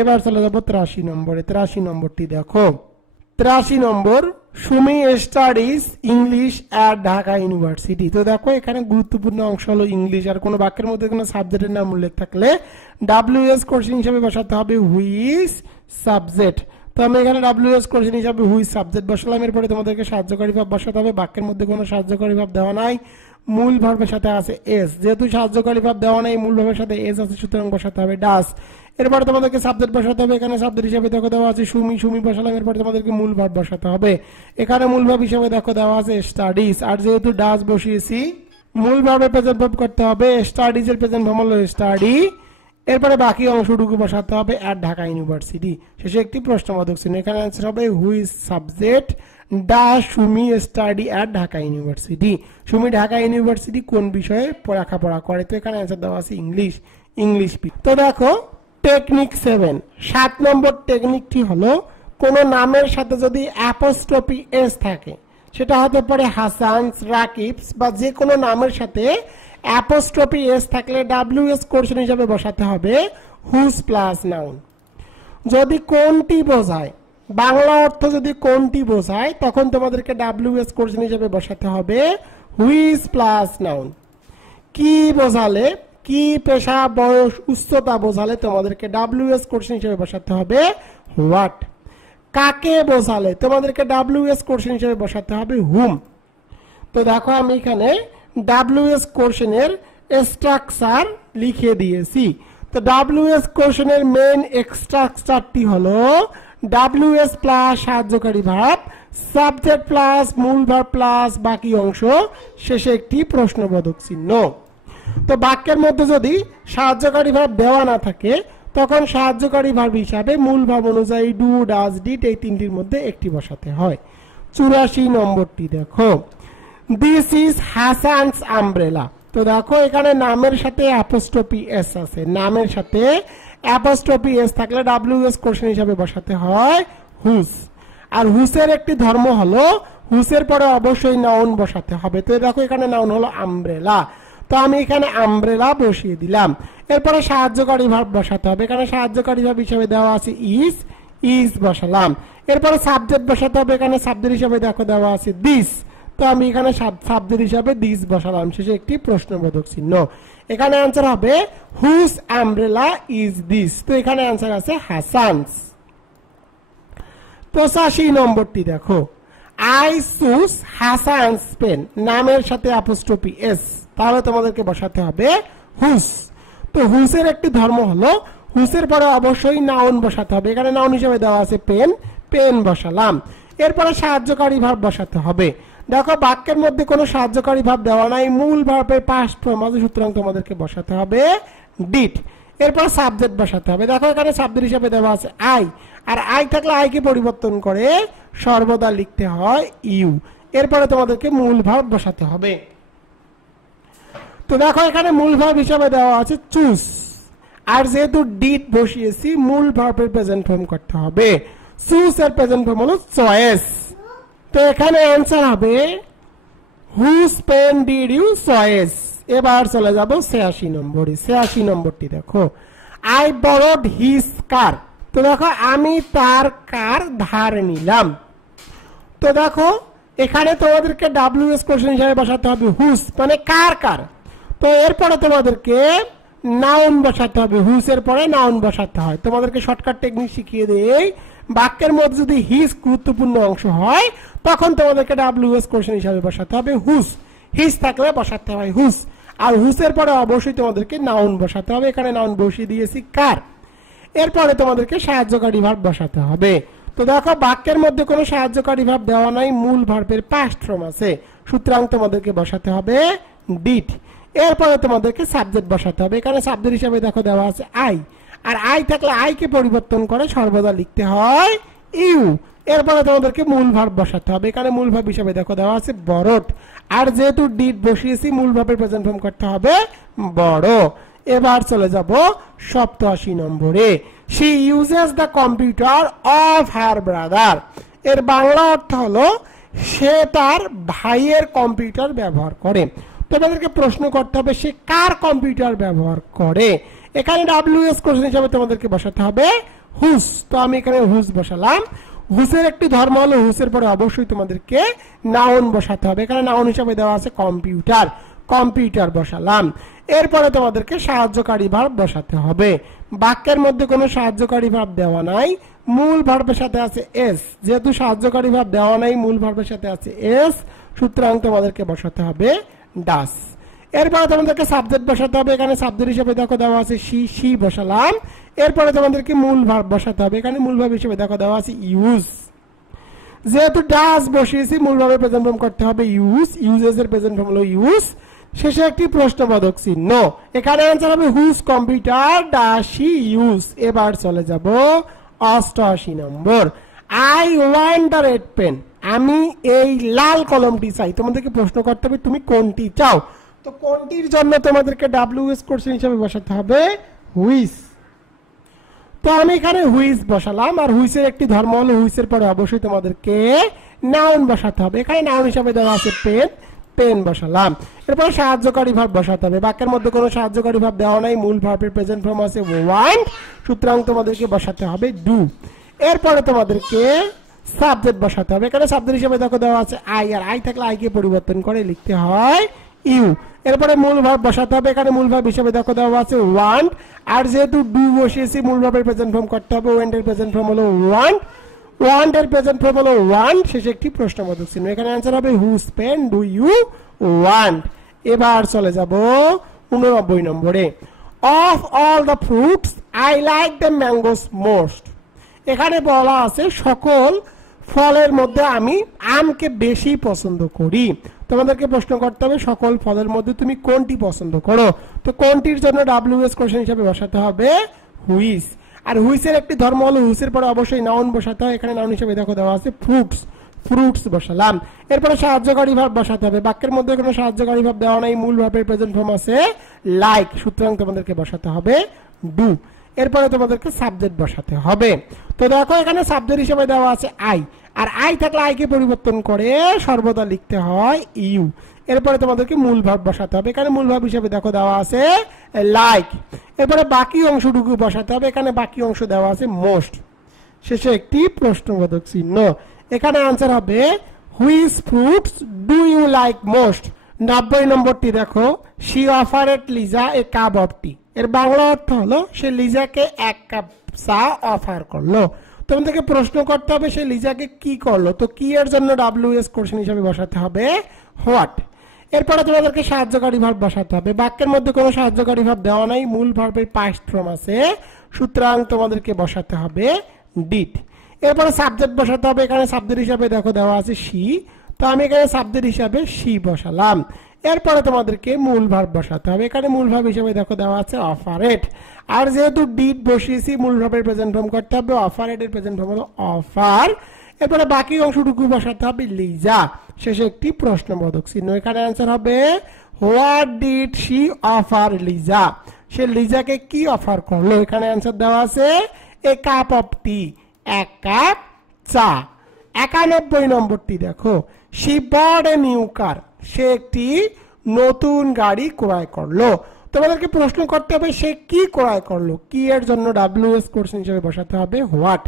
এবার চলে যাবো 83 নম্বরে। 83 নম্বরটি দেখো, 83 নম্বর, Sumi studies English at Dhaka University. তো দেখো এখানে গুরুত্বপূর্ণ অংশ হলো ইংলিশ, আর কোনো বাক্যের মধ্যে কোনো সাবজেক্টের নাম উল্লেখ থাকলে ডাব্লিউএস কোশ্চেন হিসেবে বসাতে হবে হুইচ সাবজেক্ট। তো আমি এখানে ডাব্লিউএস কোশ্চেন হিসেবে হুইচ সাবজেক্ট বসালাম। এরপরে তোমাদেরকে সাহায্যকারী ভাব বসাতে হবে। বাক্যের মধ্যে কোনো সাহায্যকারী ভাব দেওয়া নাই, মূল ভার্বের সাথে আছে এস, যেহেতু সাহায্যকারী ভাব দেওয়া নাই মূল ভার্বের সাথে এস আছে, সুতরাং বসাতে হবে ডাস। এরপরে তোমাদেরকে সাবজেক্ট বসাতে হবে। এখানে সাবজেক্ট হিসেবে দেখো দেওয়া আছে সুমি, সুমি বসালাম। এরপরে তোমাদেরকে মূল ভার্ব বসাতে হবে। এখানে মূল ভার্ব হিসেবে দেখো দেওয়া আছে স্টাডিজ, আর যেহেতু ডাস বসিয়েছি মূল ভার্বের প্রেজেন্ট ভার্ব করতে হবে স্টাডিজ এর প্রেজেন্ট ভার্ব হলো স্টাডি। এরপরে বাকি অংশটুকু বসাতে হবে অ্যাট ঢাকা ইউনিভার্সিটি। শেষে একটি প্রশ্নবোধক চিহ্ন। এখানে অ্যান্সার হবে which subject does Sumi study at Dhaka university. Sumi Dhaka university কোন বিষয়ে লেখাপড়া করে? তো এখানে অ্যান্সার দেওয়া আছে ইংলিশ, ইংলিশ। তো দেখো টেকনিক 7, 7 নম্বর টেকনিকটি হলো কোন নামের সাথে যদি অ্যাপোস্ট্রফি এস থাকে, সেটা হতে পারে হাসানস, রাকিবস বা যে কোনো নামের সাথে অ্যাপোস্ট্রফি এস থাকলে ডাব্লিউএস কোশ্চেন হিসাবে বসাতে হবে হুজ প্লাস নাউন। যদি কোনটি বোঝায়, বাংলা অর্থ যদি কোনটি বোঝায়, তখন তোমাদেরকে WS কোশ্চেন হিসেবে বসাতে হবে হুইচ প্লাস নাউন। কি বোঝালে, কি, পেশা, বয়স, উচ্চতা বোঝালে তোমাদেরকে WS কোশ্চেন হিসেবে বসাতে হবে হোয়াট। কাকে বোঝালে তোমাদেরকে WS কোশ্চেন হিসেবে বসাতে হবে হুম। তো দেখো আমি এখানে WS কোশ্চেনের স্ট্রাকচার লিখে দিয়েছি। তো WS কোশ্চেনের মেইন স্ট্রাকচারটি হলো WS প্লাস সাহায্যকারী ভার্ব, সাবজেক্ট প্লাস মূল ভার্ব প্লাস বাকি অংশ, শেষে একটি প্রশ্নবোধক চিহ্ন। তো বাক্যের মধ্যে যদি সাহায্যকারী ভার্ব দেওয়া না থাকে, তখন সাহায্যকারী ভার্ব হিসাবে মূল ভাব অনুযায়ী ডু, ডাজ, ডিড এই তিনটির মধ্যে একটি বসাতে হয়। 84 নম্বরটি দেখো, দিস ইজ হাসানস আমব্রেলা। তো দেখো এখানে নামের সাথে অ্যাপোস্ট্রফি এস আছে, নামের সাথে অ্যাপোস্ট্রফি এস থাকলে WS কোশ্চেন হিসাবে বসাতে হয় হুস। আর হুসের একটি ধর্ম হলো হুসের পরে অবশ্যই নাউন বসাতে হবে। তো দেখো এখানে নাউন হলো আমব্রেলা, তো আমি এখানে আমব্রেলা বসিয়ে দিলাম। এরপরে সাহায্যকারী ভার্ব বসাতে হবে, এখানে সাহায্যকারী ভার্ব হিসেবে দেওয়া আছে ইজ, ইজ বসালাম। এরপরে সাবজেক্ট বসাতে হবে, এখানে সাবজেক্ট হিসেবে দেখো দেওয়া আছে দিস, তো আমি এখানে সাবজেক্ট হিসেবে দিস বসালাম, শেষে একটি প্রশ্নবোধক চিহ্ন। এখানে অ্যান্সার হবে হুজ আমব্রেলা ইজ দিস। তো এখানে অ্যান্সার আছে হাসানস। 85 নম্বরটি দেখো, আই চুজ হাসানস পেন, নামের সাথে অ্যাপোস্ট্রফি এস, তাহলে তোমাদেরকে বসাতে হবে হুস। তো হুসের একটি ধর্ম হলো হুসের পরে অবশ্যই নাউন বসাতে হবে, এখানে নাউন হিসেবে দেওয়া আছে পেন, পেন বসালাম। এরপরে সাহায্যকারী ভার্ব বসাতে হবে। দেখো বাক্যের মধ্যে কোনো সাহায্যকারী ভাব দেওয়া নাই, মূল ভার্বের পাস্ট ফর্ম আছে, সুতরাং তোমাদেরকে বসাতে হবে ডিড। এরপর সাবজেক্ট বসাতে হবে। দেখো এখানে সাবজেক্ট হিসেবে দেওয়া আছে আই, আর আই থাকলে আই কে পরিবর্তন করে সর্বদা লিখতে হয় ইউ। এরপরে তোমাদেরকে মূল ভার্ব বসাতে হবে। তো দেখো এখানে মূল ভার্ব হিসেবে দেওয়া আছে চুজ, আর যেহেতু ডিড বসিয়েছি মূল ভার্বের প্রেজেন্ট ফর্ম করতে হবে। চুজ এর প্রেজেন্ট ফর্ম হলো চয়েস। তো এখানে অ্যান্সার হবে whose pen did you choice. এবার চলে যাব 86 নম্বরে। 86 নম্বরটি দেখো, আই বরোড হিজ কার। তো দেখো আমি তার কার ধার নিলাম। তো দেখো এখানে তোমাদেরকে WS কোশ্চেন হিসেবে বসাতে হবে হুজ, মানে কার কার। তো এরপরে তোমাদেরকে নাউন বসাতে হবে, হুজ এর পরে নাউন বসাতে হয়। তোমাদেরকে শর্টকাট টেকনিক শিখিয়ে দেই, বাক্যের মধ্যে যদি হিজ গুরুত্বপূর্ণ অংশ হয়, তখন তোমাদেরকে WS কোশ্চেন হিসেবে বসাতে হবে হুজ। হিজ থাকলে বসাতে হয় হুজ, আর হুজের পরে অবশ্যই তোমাদেরকে নাউন বসাতে হবে। এখানে নাউন বসিয়ে দিয়েছি কার। এরপরে তোমাদেরকে সাহায্যকারী ভার্ব বসাতে হবে। তো দেখো বাক্যের মধ্যে কোনো সাহায্যকারী ভার্ব দেওয়া নাই, মূল ভার্বের পাস্ট ফর্ম আছে, সুতরাং তোমাদেরকে বসাতে হবে ডিড। এরপরে তোমাদেরকে সাবজেক্ট বসাতে হবে। এখানে সাবজেক্ট হিসেবে দেখো দেওয়া আছে আই, আর আই থাকলে আই কে পরিবর্তন করে সর্বদা লিখতে হয় ইউ। এরপরে তোমাদেরকে মূল ভার্ব বসাতে হবে। এখানে মূল ভার্ব হিসেবে দেখো দেওয়া আছে বরট, আর যেহেতু ডিড বসিয়েছি মূল ভার্বের প্রেজেন্ট ফর্ম করতে হবে বড়। এবার চলে যাব 87 নম্বরে। She uses the computer of her brother. এর বাংলা অর্থ হলো সে তার ভাইয়ের কম্পিউটার ব্যবহার করে। তোমাদেরকে প্রশ্ন করতে হবে সে কার কম্পিউটার ব্যবহার করে। এখানে WS কোশ্চেন হিসেবে তোমাদেরকে বসাতে হবে হুজ। তো আমি এখানে হুজ বসালাম। হুজের একটি ধর্ম হলো হুজের পরে অবশ্যই তোমাদেরকে নাউন বসাতে হবে। এখানে নাউন হিসেবে দেওয়া আছে কম্পিউটার, কম্পিউটার বসালাম। এরপরে তোমাদেরকে সাহায্যকারী ভার্ব বসাতে হবে। বাক্যের মধ্যে কোনো সাহায্যকারী ভার্ব দেওয়া নাই, মূল ভার্বের সাথে আছে এস। যেহেতু সাহায্যকারী ভার্ব দেওয়া নাই, মূল ভার্বের সাথে আছে এস, সুতরাং তোমাদেরকে বসাতে হবে ডাস। এরপরে তোমাদেরকে সাবজেক্ট বসাতে হবে। এখানে সাবজেক্ট হিসেবে দেখো দেওয়া আছে সি, সি বসালাম। এরপরে তোমাদেরকে মূল ভার্ব বসাতে হবে। এখানে মূল ভার্ব হিসেবে দেখো দেওয়া আছে ইউজ। যেহেতু ডাস বসিয়েছি মূল ভার্বের প্রেজেন্ট ফর্ম করতে হবে ইউজ, ইউজেস এর প্রেজেন্ট ফর্ম হলো ইউজ, শেষে একটি প্রশ্নবোধক চিহ্ন। এখানে অ্যান্সার হবে whose computer does she use. এবার চলে যাব 88 নম্বর। I want the red pen. আমি এই লাল কলমটি চাই। তোমাদেরকে প্রশ্ন করতে হবে তুমি কোনটি চাও। তো কোনটির জন্য তোমাদেরকে WS কোশ্চেন হিসেবে বসাতে হবে হুইচ। তো আমি এখানে হুইচ বসালাম, আর হুইচের একটি ধর্ম হলো হুইচের পরে অবশ্যই তোমাদেরকে নাউন বসাতে হবে। এখানে নাউন হিসেবে দেওয়া আছে পেন, পেন বসালাম। এরপরে সাহায্যকারী ভার্ব বসাতে হবে। বাক্যের মধ্যে কোনো সাহায্যকারী ভার্ব দেওয়া নাই, মূল ভার্বের প্রেজেন্ট ফর্ম আছে ওয়ান্ট, সুতরাং তোমাদেরকে বসাতে হবে ডু। এরপরে তোমাদেরকে সাবজেক্ট বসাতে হবে। এখানে সাবজেক্ট হিসেবে দেখো দেওয়া আছে আই, আর আই থাকলে আই কে পরিবর্তন করে লিখতে হয় ইউ। এরপরে মূল ভার্ব বসাতে হবে। এখানে মূল ভার্ব হিসেবে দেখো দেওয়া আছে ওয়ান্ট, আর যেহেতু ডু বসিয়েছি মূল ভার্বের প্রেজেন্ট ফর্ম করতে হবে। ওয়ান্ট এর প্রেজেন্ট ফর্ম হলো ওয়ান্ট, ওয়ান্ট এর প্রেজেন্ট ফর্ম হলো ওয়ান্ট, শেষে একটি প্রশ্নবোধক চিহ্ন। এখানে অ্যান্সার হবে whose pen do you want. এবার চলে যাব 89 নম্বরে। Of all the fruits I like the mangoes most. এখানে বলা আছে সকল ফলের মধ্যে আমি আমকে বেশি পছন্দ করি। তোমাদেরকে প্রশ্ন করতে হবে সকল ফলের মধ্যে তুমি কোনটি পছন্দ করো। তো কোনটির জন্য ডাব্লিউএস কোশ্চেন হিসেবে বসাতে হবে হুইচ। আর হুইচের একটি ধর্ম হলো হুইচের পরে অবশ্যই নাউন বসাতে হয়। এখানে নাউন হিসেবে দেখো দেওয়া আছে ফ্রুটস, ফ্রুটস বসালাম। এরপরে সাহায্যকারী ভার্ব বসাতে হবে। বাক্যের মধ্যে কোনো সাহায্যকারী ভার্ব দেওয়া নাই, মূল ভার্বের প্রেজেন্ট ফর্ম আছে লাইক, সুতরাং তোমাদেরকে বসাতে হবে ডু। এরপরে তোমাদেরকে সাবজেক্ট বসাতে হবে। তো দেখো এখানে সাবজেক্ট হিসেবে দেওয়া আছে আই, আর আই থাকলে আই কে পরিবর্তন করে সর্বদা লিখতে হয় ইউ। এরপরে তোমাদেরকে মূল ভার্ব বসাতে হবে। এখানে মূল ভার্ব হিসেবে দেখো দেওয়া আছে লাইক। এরপরে বাকি অংশটুকু বসাতে হবে। এখানে বাকি অংশ দেওয়া আছে মোস্ট, শেষে একটি প্রশ্নবোধক চিহ্ন। এখানে আনসার হবে which fruits do you like most. 90 নম্বরটি দেখো, she offered Liza a cup of tea. এর বাংলা অর্থ হলো সে লিজাকে এক কাপ চা অফার করলো। তোমাদেরকে প্রশ্ন করতে হবে সে লিজাকে কি করলো। তো কি এর জন্য ডাব্লিউএস কোশ্চেন হিসেবে বসাতে হবে হোয়াট। এরপরে তোমাদেরকে সাহায্যকারী ভার্ব বসাতে হবে। বাক্যের মধ্যে কোনো সাহায্যকারী ভার্ব দেওয়া নাই, মূল ভার্বের পাস্ট ফর্ম আছে, সুতরাং তোমাদেরকে বসাতে হবে ডিড। এরপরে সাবজেক্ট বসাতে হবে। এখানে সাবজেক্ট হিসাবে দেখো দেওয়া আছে শি, তো আমি এখানে সাবজেক্ট হিসাবে শি বসালাম। এরপরে তোমাদেরকে মূল ভার্ব বসাতে হবে। এখানে মূল ভার্ব হিসেবে দেখো দেওয়া আছে অফারেড, আর যেহেতু ডিড বসিয়েছি মূল ভার্বের প্রেজেন্ট ফর্ম করতে হবে অফারেড এর প্রেজেন্ট ফর্ম হলো অফার। এরপরে বাকি অংশটুকু বসাতে হবে লিজা, শেষে একটি প্রশ্নবোধক চিহ্ন। এখানে অ্যান্সার হবে what did she offer Liza. সে লিজাকে কি অফার করলো। এখানে অ্যান্সার দেওয়া আছে এ কাপ অফ টি, এক কাপ চা। 91 নম্বরটি দেখো, she bot a new car. সে একটি নতুন গাড়ি ক্রয় করলো। তোমাদেরকে প্রশ্ন করতে হবে সে কি ক্রয় করলো। কি এর জন্য ডাব্লিউএস কোশ্চেন হিসেবে বসাতে হবে হোয়াট।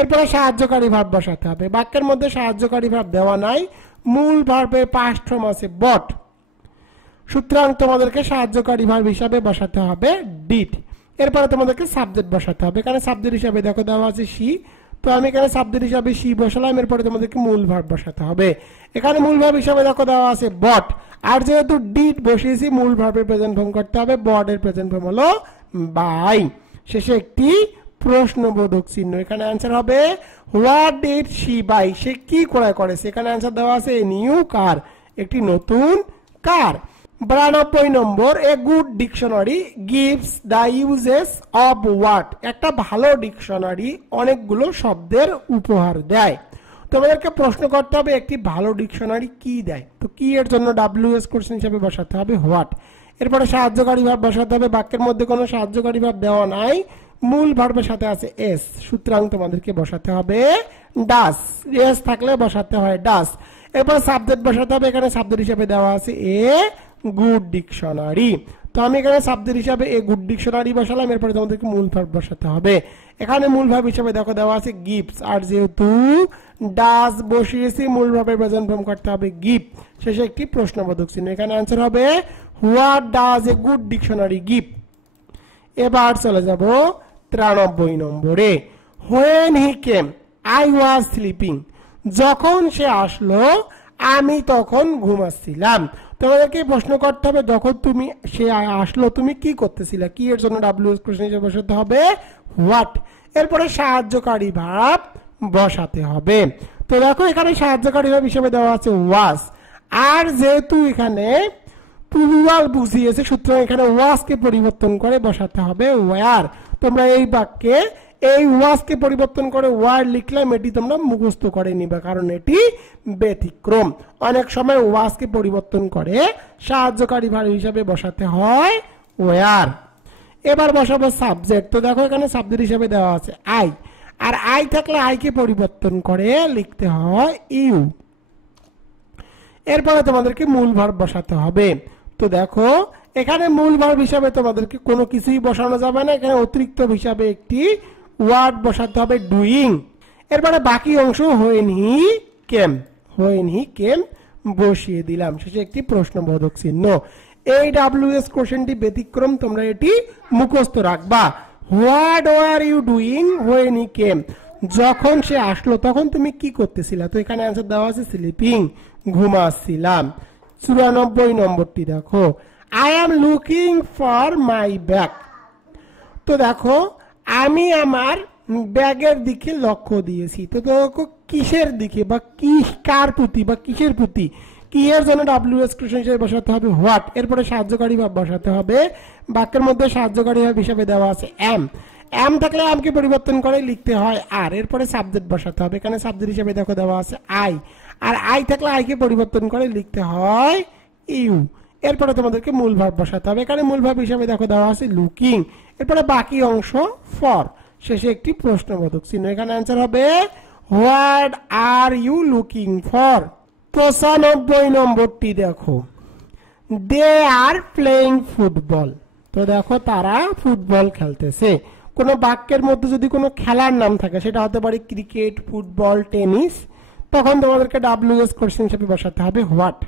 এরপরে সাহায্যকারী ভার্ব বসাতে হবে। বাক্যের মধ্যে সাহায্যকারী ভার্ব দেওয়া নাই, মূল ভার্বের পাস্ট ফর্ম আছে বট, সুতরাং তোমাদেরকে সাহায্যকারী ভার্ব হিসাবে বসাতে হবে ডিড। এরপরে তোমাদেরকে সাবজেক্ট বসাতে হবে। এখানে সাবজেক্ট হিসাবে দেখো দেওয়া আছে শি, তো আমি এখানে সাবজেক্ট হিসাবে শি বসালাম। এরপরে তোমাদেরকে মূল ভার্ব বসাতে হবে। এখানে মূল ভার্ব হিসাবে দেখো দেওয়া আছে বট, আর যেহেতু ডিড বসিয়েছি মূল ভার্বের প্রেজেন্ট ফর্ম করতে হবে। বট এর প্রেজেন্ট ফর্ম হলো বাই, শেষে একটি প্রশ্নবোধক চিহ্ন। এখানে অ্যান্সার হবে হোয়াট ডিড শি বাই। সে কি ক্রয় করেছে। এখানে অ্যান্সার দেওয়া আছে এ নিউ কার, একটি নতুন কার। 92 নম্বর, a good dictionary gives the uses of word. একটা ভালো ডিকশনারি অনেকগুলো শব্দের উপহার দেয়। তোমাদেরকে প্রশ্ন করতে হবে একটি ভালো ডিকশনারি কি দেয়। তো কি এর জন্য ডাব্লিউএস কোশ্চেন হিসেবে বসাতে হবে হোয়াট। এরপরে সাহায্যকারী ভার্ব বসাতে হবে। বাক্যের মধ্যে কোনো সাহায্যকারী ভার্ব দেওয়া নাই, মূল ভার্বের সাথে আছে এস, সুতরাং তোমাদেরকে বসাতে হবে ডাস। এস থাকলে বসাতে হয় ডাস। এরপরে সাবজেক্ট বসাতে হবে। এখানে সাবজেক্ট হিসেবে দেওয়া আছে এ গুড ডিকশনারি, তো আমি এখানে সাবজেক্ট হিসাবে এ গুড ডিকশনারি বসালাম। এরপরে তোমাদেরকে মূল ভার্ব বসাতে হবে। এখানে মূল ভার্ব হিসেবে দেখো দেওয়া আছে গিভস, আর যেহেতু ডাস বসিয়েছি মূল ভার্বের প্রেজেন্ট ফর্ম করতে হবে গিভ, শেষে একটি প্রশ্নবোধক চিহ্ন। এখানে আনসার হবে what does a good dictionary give. এবার চলে যাব 93 নম্বরে, when he came I was sleeping. যখন সে আসলো আমি তখন ঘুমাচ্ছিলাম। তোমাদেরকে প্রশ্ন করতে হবে যখন তুমি সে আসলো তুমি কি করতেছিলে। কি এর জন্য ডাব্লিউএস কোশ্চেন হিসেবে বসাতে হবে হোয়াট। এরপরে সাহায্যকারী ভার্ব বসাতে হবে। তো দেখো এখানে সাহায্যকারী ভার্ব হিসেবে দেওয়া আছে ওয়াজ, আর যেহেতু এখানে প্লুরাল বুঝিয়েছে সুতরাং এখানে ওয়াজ কে পরিবর্তন করে বসাতে হবে ওয়্যার। তোমরা এই বাক্যে এই ওয়াজ কে পরিবর্তন করে ওয়ার লিখলাম, এটি তোমরা মুখস্থ করে নিবা কারণ এটি ব্যতিক্রম। অনেক সময় ওয়াজ কে পরিবর্তন করে সাহায্যকারী ভার্ব হিসাবে বসাতে হয় ওয়্যার। এবার বসাবো সাবজেক্ট। তো দেখো এখানে সাবজেক্ট হিসাবে দেওয়া আছে আই, আর আই থাকলে আই কে পরিবর্তন করে লিখতে হয় ইউ। এরপরে তোমাদেরকে মূল ভার্ব বসাতে হবে। তো দেখো এখানে মূল ভার্ব হিসাবে তোমাদেরকে কোনো কিছুই বসানো যাবে না, এখানে অতিরিক্ত হিসাবে একটি ওয়ার্ড বসাতে হবে ডুইং। এরপরে বাকি অংশ হোয়েন হি কেম বসিয়ে দিলাম, শেষে একটি প্রশ্নবোধক চিহ্ন। এই WS কোশ্চেনটি ব্যতিক্রম, তোমরা এটি মুখস্থ রাখবা। What were you doing when he came, যখন সে আসলো তখন তুমি কি করতেছিলা? তো এখানে অ্যান্সার দেওয়া আছে স্লিপিং, ঘুমাচ্ছিলাম। 94 নম্বরটি দেখো, I am looking for my bag. তো দেখো আমি আমার ব্যাগের দিকে লক্ষ্য দিয়েছি। তো দেখো কিসের দিকে বা কি, কার প্রতি বা কিসের প্রতি, কি এর জন্য WS কোশ্চেন হিসেবে বসাতে হবে হোয়াট। এরপরে সাহায্যকারী ভাব বসাতে হবে। বাক্যের মধ্যে সাহায্যকারী ভাব হিসাবে দেওয়া আছে এম থাকলে আমকে পরিবর্তন করে লিখতে হয় আর। এরপরে সাবজেক্ট বসাতে হবে, এখানে সাবজেক্ট হিসেবে দেখো দেওয়া আছে আই, আর আই থাকলে আইকে পরিবর্তন করে লিখতে হয় ইউ। এরপরে তোমাদেরকে মূল ভার্ব বসাতে হবে, এখানে মূল ভার্ব হিসাবে দেখো দেওয়া আছে লুকিং। এরপরে বাকি অংশ ফর, শেষে একটি প্রশ্নবোধক চিহ্ন। এখানে অ্যান্সার হবে what are you looking for. 95 নম্বরটি দেখো, দে আর প্লেইং ফুটবল। তো দেখো তারা ফুটবল খেলতেছে। কোন বাক্যের মধ্যে যদি কোনো খেলার নাম থাকে, সেটা হতে পারে ক্রিকেট, ফুটবল, টেনিস, তখন তোমাদেরকে WS কোশ্চেন হিসেবে বসাতে হবে হোয়াট।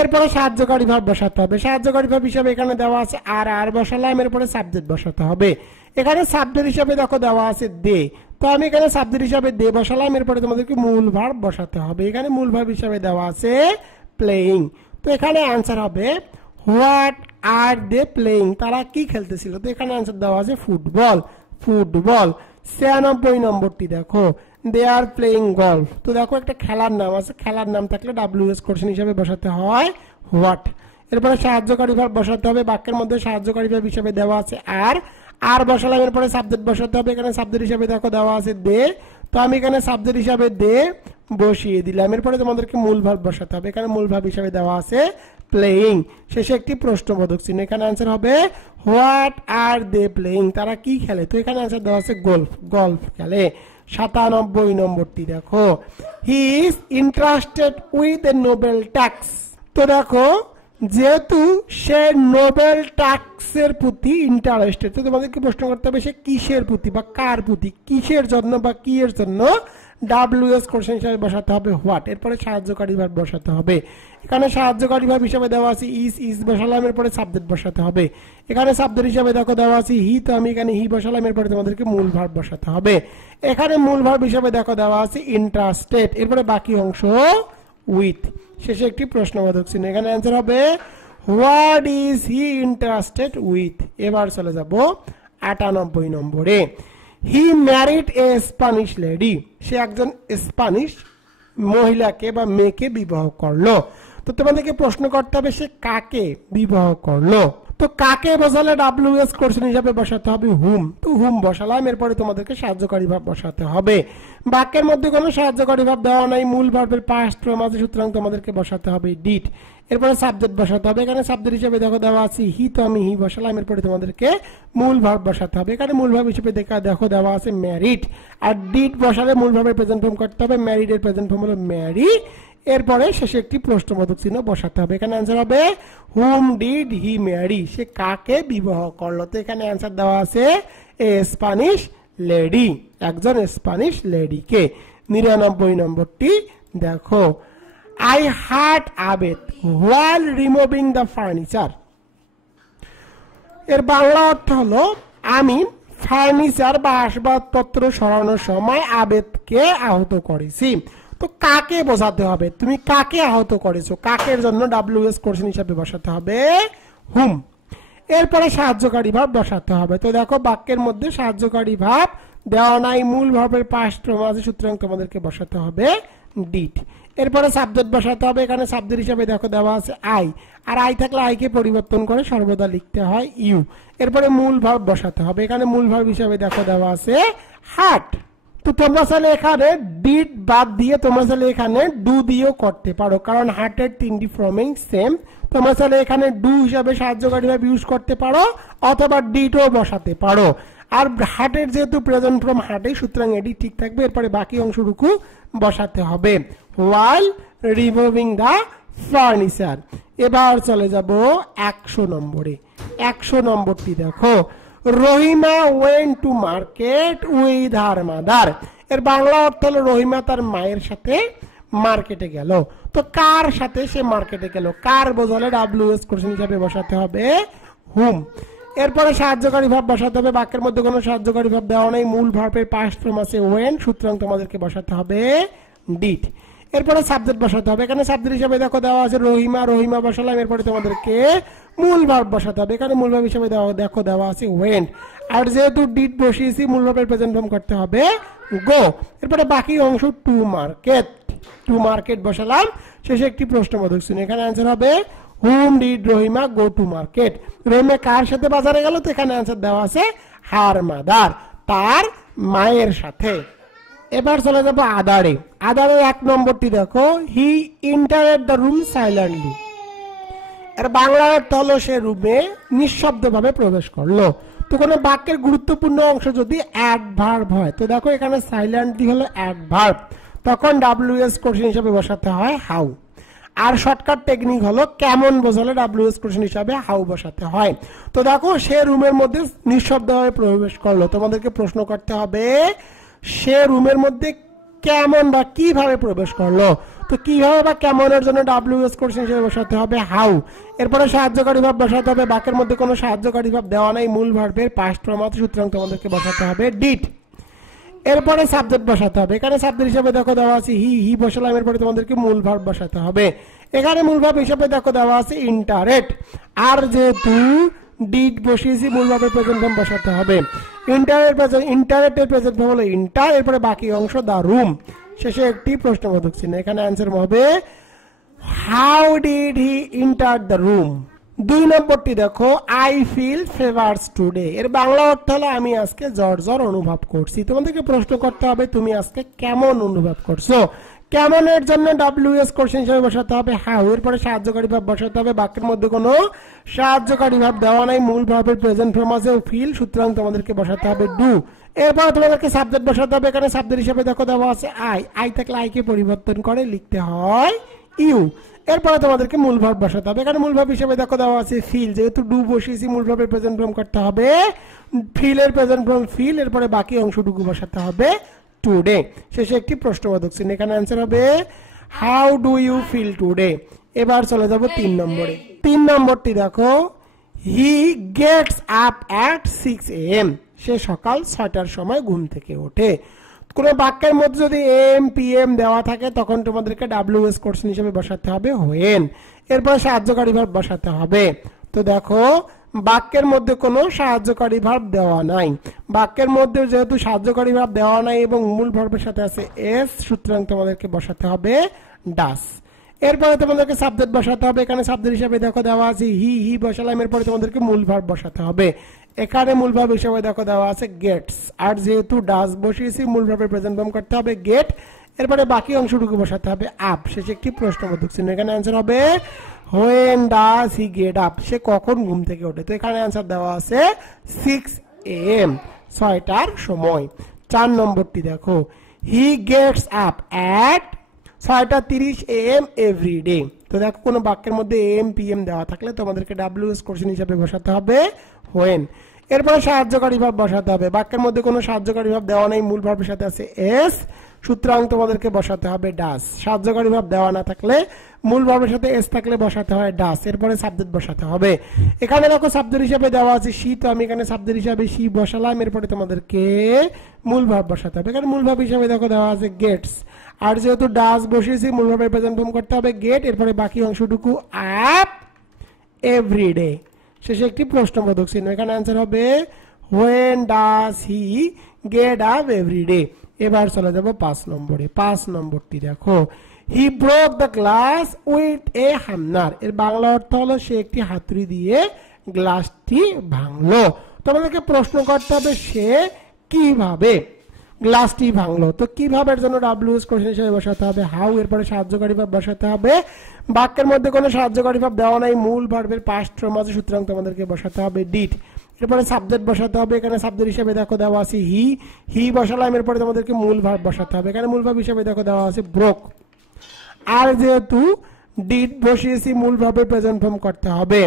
এরপরে সাহায্যকারী ভাব বসাতে হবে। সাহায্যকারী ভাব হিসাবে এখানে দেওয়া আছে আর বসালাম। এরপরে সাবজেক্ট বসাতে হবে, এখানে সাবজেক্ট হিসাবে দেখো দেওয়া আছে দে, তো আমি এখানে সাবজেক্ট হিসাবে দে বসালাম। এরপরে তোমাদেরকে মূল ভার্ব বসাতে হবে, এখানে মূল ভার্ব হিসাবে দেওয়া আছে প্লেইং। তো এখানে অ্যান্সার হবে হোয়াট আর দে প্লেইং, তারা কি খেলতেছিল? তো এখানে অ্যান্সার দেওয়া আছে ফুটবল। 96 নম্বরটি দেখো, দে আর প্লেইং গলফ। তো দেখো একটা খেলার নাম আছে, খেলার নাম থাকলে WS কোশ্চেন হিসাবে বসাতে হয় হোয়াট। এরপরে সাহায্যকারী ভাব বসাতে হবে, বাক্যের মধ্যে সাহায্যকারী ভাব হিসাবে দেওয়া আছে আর বসালাম। এরপরে সাবজেক্ট বসাতে হবে, এখানে সাবজেক্ট হিসাবে দেখো দেওয়া আছে দে, তো আমি এখানে সাবজেক্ট হিসাবে দে বসিয়ে দিলাম। এরপরে তোমাদেরকে মূল ভার্ব বসাতে হবে, এখানে মূল ভার্ব হিসাবে দেওয়া আছে প্লেইং, শেষে একটি প্রশ্নবোধক চিহ্ন। এখানে অ্যান্সার হবে হোয়াট আর দে প্লেইং, তারা কি খেলে? তো এখানে অ্যান্সার দেওয়া আছে গলফ খেলে। 97 নম্বরটি দেখো, he is interested with a Nobel tax. তো দেখো যেহেতু সে নোবেল ট্যাক্সের প্রতি ইন্টারেস্টেড, তো তোমাদেরকে প্রশ্ন করতে হবে সে কিসের প্রতি বা কার প্রতি, কিসের জন্য বা কি এর জন্য WS কোশ্চেন হিসাবে বসাতে হবে হোয়াট। এরপরে সাহায্যকারী ভাব বসাতে হবে, এখানে সাহায্যকারী ভাব হিসাবে দেওয়া আছে ইজ বসালাম। এরপরে সাবজেক্ট বসাতে হবে, এখানে সাবজেক্ট হিসাবে দেখো দেওয়া আছে হি, তো আমি এখানে হি বসালাম। এরপরে তোমাদেরকে মূল ভার্ব বসাতে হবে, এখানে মূল ভার্ব হিসাবে দেখো দেওয়া আছে ইন্টারেস্টেড। এরপরে বাকি অংশ উইথ, শেষে একটি প্রশ্নবোধক চিহ্ন। এখানে অ্যান্সার হবে what is he interested with. এবার চলে যাব 98 নম্বরে, he married a Spanish lady. সে একজন স্প্যানিশ মহিলাকে বা মেয়েকে বিবাহ করলো। তো তোমাদেরকে প্রশ্ন করতে হবে সে কাকে বিবাহ করলো। তো কাকে বসালে WS কোশ্চেন হিসাবে বসাতে হবে হুম। তো হুম বসালাম। এরপরে তোমাদেরকে সাহায্যকারী ভাব বসাতে হবে, বাক্যের মধ্যে কোনো সাহায্যকারী ভাব দেওয়া নাই, মূল ভার্বের পাস্ট ফর্ম আছে, সুতরাং তোমাদেরকে বসাতে হবে ডিড। এরপরে সাবজেক্ট বসাতে হবে, এখানে সাবজেক্ট হিসেবে দেখো দেওয়া আছে হি, তো আমি হি বসালাম। এরপরে তোমাদেরকে মূল ভার্ব বসাতে হবে, এখানে মূল ভার্ব হিসেবে দেখো দেওয়া আছে ম্যারিড, আর ডিড বসালে মূল ভার্বের প্রেজেন্ট ফর্ম করতে হবে, ম্যারিড এর প্রেজেন্ট ফর্ম হলো ম্যারি। এরপরে শেষে একটি প্রশ্নবোধক চিহ্ন বসাতে হবে, এখানে অ্যান্সার হবে হুম ডিড হি ম্যারি, সে কাকে বিবাহ করলো। তো এখানে অ্যান্সার দেওয়া আছে এ স্প্যানিশ লেডি, একজন স্প্যানিশ লেডিকে। 99 নম্বরটি দেখো, I had Abed while removing the furniture. এর বাংলা অর্থ হলো আমি ফার্নিচার বা আসবাবপত্র সরানোর সময় আবেদকে আহত করেছি। তো কাকে বোঝাতে হবে, তুমি কাকে আহত করেছো, কাকের জন্য WS কোশ্চেন হিসাবে বসাতে হবে হুম। এরপরে সাহায্যকারী ভাব বসাতে হবে। তো দেখো বাক্যের মধ্যে সাহায্যকারী ভাব দেওয়া নাই, মূল ভাবের পাস্ট ফর্ম আছে, সুতরাং তোমাদেরকে বসাতে হবে ডিড। এরপরে সাবজেক্ট বসাতে হবে, এখানে সাবজেক্ট হিসাবে দেখো দেওয়া আছে আই, আর আই থাকলে আইকে পরিবর্তন করে সর্বদা লিখতে হয় ইউ। এরপরে মূল ভার্ব বসাতে হবে, এখানে মূল ভার্ব হিসাবে দেখো দেওয়া আছে হার্ট। তো তোমরা চাইলে এখানে ডিড বাদ দিয়ে তোমরা চাইলে এখানে ডু দিয়েও করতে পারো, কারণ হার্টের 3টি ফর্মিং সেম। তোমরা চাইলে এখানে ডু হিসাবে সাহায্যকারী ভাবে ইউজ করতে পারো, অথবা ডিডও বসাতে পারো। আর হার্টের যেহেতু প্রেজেন্ট ফর্ম হার্টে, সুতরাং এটি ঠিক থাকবে। এরপরে বাকি অংশটুকু বসাতে হবে, while removing the furniture। এবার চলে যাব 100 নম্বরে। 100 নম্বরটি দেখো, Rahima went to market with her mother। এর বাংলা অর্থ হলো রহিমা তার মায়ের সাথে মার্কেটে গেল। তো কার সাথে সে মার্কেটে গেল, কার বোঝালে WH কোশ্চেন হিসাবে বসাতে হবে whom। এরপরে সাহায্যকারী ভাব বসাতে হবে, বাক্যের মধ্যে কোনো সাহায্যকারী ভাব দেওয়া নেই, মূল ভার্বের পাস্ট ফর্ম আছে when, সুতরাং তোমাদেরকে বসাতে হবে did। এরপরে সাবজেক্ট বসাতে হবে, এখানে সাবজেক্ট হিসেবে দেখো দেওয়া আছে রহিমা, রহিমা বসালাম। এরপরে তোমাদেরকে মূল ভার্ব বসাতে হবে, এখানে মূল ভার্ব হিসেবে দেখো দেওয়া আছে went। আর যেহেতু ডিড বসিয়েছি, মূল ভার্বের প্রেজেন্ট ফর্ম করতে হবে go। এরপরে বাকি অংশ টু মার্কেট, টু মার্কেট বসালাম। শেষে একটি প্রশ্নবোধক চিহ্ন, এখানে অ্যান্সার হবে whom did Rahima go to market। Rahima কার সাথে বাজারে গেল, তো এখানে অ্যান্সার দেওয়া আছে her mother, তার মায়ের সাথে। এবার চলে যাবো আদারে। আদারের 1 নম্বরটি দেখো, হি entered the room silently। এর বাংলা অর্থ হলো সে রুমে নিঃশব্দভাবে প্রবেশ করলো। তো কোনো বাক্যের গুরুত্বপূর্ণ অংশ যদি অ্যাডভার্ব হয়, তো দেখো এখানে সাইলেন্টলি হলো অ্যাডভার্ব, তখন WH কোশ্চেন হিসেবে বসাতে হয় হাউ। আর শর্টকাট টেকনিক হলো কেমন বোঝালে WH কোশ্চেন হিসাবে হাউ বসাতে হয়। তো দেখো সে রুমের মধ্যে নিঃশব্দভাবে প্রবেশ করলো, তোমাদেরকে প্রশ্ন করতে হবে সে রুমের মধ্যে কেমন বা কিভাবে প্রবেশ করলো। তো কিভাবে বা কেমনের জন্য WH কোশ্চেন হিসেবে বসাতে হবে হাউ। এরপরে সাহায্যকারী ভাব বসাতে হবে, বাক্যের মধ্যে কোনো সাহায্যকারী ভাব দেওয়া নাই, মূল ভার্বের পাস্ট ফর্ম আছে, সুতরাং তোমাদেরকে বসাতে হবে ডিড। এরপরে সাবজেক্ট বসাতে হবে, এখানে সাবজেক্ট হিসেবে দেখো দেওয়া আছে হি, হি বসালাম। এরপরে তোমাদেরকে মূল ভার্ব বসাতে হবে, এখানে মূল ভার্ব হিসেবে দেখো দেওয়া আছে ইন্টারেক্ট। আর যেহেতু ডিড বসিয়েছি, মূল ভার্বের প্রেজেন্ট ফর্ম বসাতে হবে। ইন্টারেক্টের প্রেজেন্ট ফর্ম হলো ইন্টার। এরপরে বাকি অংশ দা রুম, শেষে একটি প্রশ্নবোধক চিহ্ন, এখানে অ্যান্সার হবে how did he enter the room. 2 নম্বরটি দেখো, আই ফিল ফেভারস টুডে। এর বাংলা অর্থ হলো আমি আজকে জ্বর জ্বর অনুভব করছি। তোমাদেরকে প্রশ্ন করতে হবে তুমি আজকে কেমন অনুভব করছো। কেমনের জন্য WH কোশ্চেন হিসেবে বসাতে হবে হাউ। এরপরে সাহায্যকারী ভাব বসাতে হবে, বাক্যের মধ্যে কোনো সাহায্যকারী ভাব দেওয়া নাই, মূল ভার্বের প্রেজেন্ট ফর্ম আছে ফিল, সুতরাং তোমাদেরকে বসাতে হবে ডু। এরপর তোমাদেরকে সাবজেক্ট বসাতে হবে, এখানে সাবজেক্ট হিসেবে দেখো দেওয়া আছে আই, আই থাকলে আইকে পরিবর্তন করে লিখতে হয় ইউ। এরপরে তোমাদেরকে মূল ভার্ব বসাতে হবে, এখানে মূল ভার্ব হিসেবে দেখো দেওয়া আছে ফিল, যেহেতু ডু বসিয়েছি মূল ভার্বের প্রেজেন্ট ফর্ম করতে হবে ফিলের প্রেজেন্ট ফর্ম ফিল। এরপরে বাকি অংশটুকু বসাতে হবে টুডে, শেষে একটি প্রশ্নবোধক চিহ্ন, এখানে অ্যান্সার হবে how do you feel today. এবার চলে যাব 3 নম্বরে। 3 নম্বরটি দেখো, he gets up at 6 AM। সে সকাল 6টার সময় ঘুম থেকে ওঠে। কোন বাক্যের মধ্যে যদি AM PM দেওয়া থাকে তখন তোমাদেরকে WH কোশ্চেন হিসেবে বসাতে হবে when। এরপর সাহায্যকারী ভার্ব বসাতে হবে। তো দেখো বাক্যের মধ্যে কোনো সাহায্যকারী ভার্ব দেওয়া নাই, বাক্যের মধ্যে যেহেতু সাহায্যকারী ভার্ব দেওয়া নাই এবং মূল ভার্বের সাথে আছে এস, সুতরাং তোমাদেরকে বসাতে হবে ডাস। এরপরে তোমাদেরকে সাবজেক্ট বসাতে হবে, এখানে সাবজেক্ট হিসেবে দেখো দেওয়া আছে হি, হি বসালাম। এরপরে তোমাদেরকে মূল ভার্ব বসাতে হবে, এখানে মূল ভার্ব হিসেবে দেখো দেওয়া আছে গেটস। আর যেহেতু ডাস বসিয়েছি মূল ভার্বের প্রেজেন্ট ফর্ম করতে হবে গেট। এরপরে বাকি অংশটুকু বসাতে হবে আপ, শেষে একটি প্রশ্নবোধক চিহ্ন, এখানে অ্যান্সার হবে when does he get up। সে কখন ঘুম থেকে ওঠে। তো এখানে অ্যান্সার দেওয়া আছে 6 AM, 6টার সময়। 4 নম্বরটি দেখো, he gets up at 6:30 AM every day। তো দেখো কোনো বাক্যের মধ্যে AM PM দেওয়া থাকলে তোমাদেরকে WH কোশ্চেন হিসেবে বসাতে হবে when। এরপরে সাহায্যকারী ভাব বসাতে হবে, বাক্যের মধ্যে কোনো সাহায্যকারী ভাব দেওয়া নেই, মূল ভার্বের সাথে আছে এস, সুতরাং তোমাদেরকে বসাতে হবে ডাস। সাহায্যকারী ভাব দেওয়া না থাকলে মূল ভার্বের সাথে এস থাকলে বসাতে হয় ডাস। এরপরে সাবজেক্ট বসাতে হবে, এখানে দেখো সাবজেক্ট হিসেবে দেওয়া আছে শি, তো আমি এখানে সাবজেক্ট হিসেবে শি বসালাম। এরপরে তোমাদেরকে মূল ভার্ব বসাতে হবে, এখানে মূল ভার্ব হিসেবে দেখো দেওয়া আছে গেটস। আর যেহেতু ডাস বসিয়েছি মূল ভার্বের প্রেজেন্ট ফর্ম করতে হবে গেট। এরপরে বাকি অংশটুকু আপ এভরিডে, শেষে একটি প্রশ্নবোধক চিহ্ন, এখানে অ্যান্সার হবে when does he get up every day। এবার চলে যাব 5 নম্বরে। 5 নম্বরটি দেখো, he broke the glass with a hammer। এর বাংলা অর্থ হলো সে একটি হাতুড়ি দিয়ে গ্লাসটি ভাঙলো। তোমাদেরকে প্রশ্ন করতে হবে সে কিভাবে গ্লাসটি ভাঙলো। তো কিভাবে এর জন্য WH কোশ্চেন হিসেবে বসাতে হবে হাউ। এরপরে সাহায্যকারী ভাব বসাতে হবে, বাক্যের মধ্যে কোনো সাহায্যকারী ভাব দেওয়া নাই, মূল ভার্বের পাস্ট ফর্ম আছে, সুতরাং তোমাদেরকে বসাতে হবে ডিড। এরপরে সাবজেক্ট বসাতে হবে, এখানে সাবজেক্ট হিসেবে দেখো দেওয়া আছে হি, হি বসালাম, এরপরে তোমাদেরকে মূল ভার্ব বসাতে হবে, এখানে মূল ভার্ব হিসেবে দেখো দেওয়া আছে ব্রোক। আর যেহেতু ডিড বসিয়েছি মূল ভার্বের প্রেজেন্ট ফর্ম করতে হবে,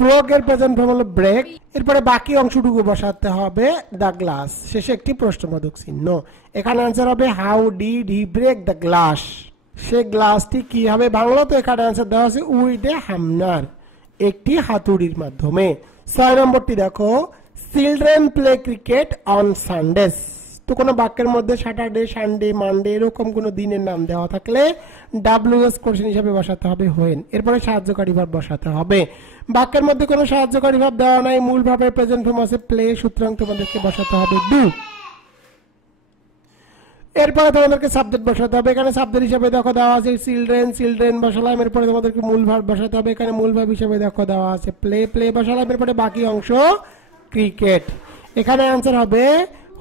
ব্রোক এর প্রেজেন্ট ফর্ম হলো ব্রেক, এরপরে বাকি অংশটুকু বসাতে হবে দ্য গ্লাস, শেষে একটি প্রশ্নবোধক চিহ্ন। এখানে आंसर হবে how did he break the glass, সে গ্লাসটি কিভাবে ভাঙলো, তো এখানে आंसर দেওয়া আছে উইথ এ হ্যামনার, একটি হাতুড়ির মাধ্যমে। 6 নম্বরটি দেখো children play cricket on Sunday's, তো কোনো বাক্যের মধ্যে স্যাটারডে, সানডে, মানডে এরকম কোনো দিনের নাম দেওয়া থাকলে ডাব্লিউএস কোশ্চেন হিসেবে বসাতে হবে হোয়েন, এরপরে সাহায্যকারী ভার্ব বসাতে হবে। বাক্যের মধ্যে কোনো সাহায্যকারী ভার্ব দেওয়া নাই, মূল ভার্বের প্রেজেন্ট ফর্ম আছে প্লে, সুতরাং তোমাদেরকে বসাতে হবে ডু। এরপরে তোমাদেরকে সাবজেক্ট বসাতে হবে, এখানে সাবজেক্ট হিসেবে দেখো দেওয়া আছে চিলড্রেন, চিলড্রেন বসালাম, এরপরে তোমাদেরকে মূল ভার্ব বসাতে হবে, এখানে মূল ভার্ব হিসেবে দেখো দেওয়া আছে প্লে, প্লে বসালাম, এরপরে বাকি অংশ ক্রিকেট। এখানে आंसर হবে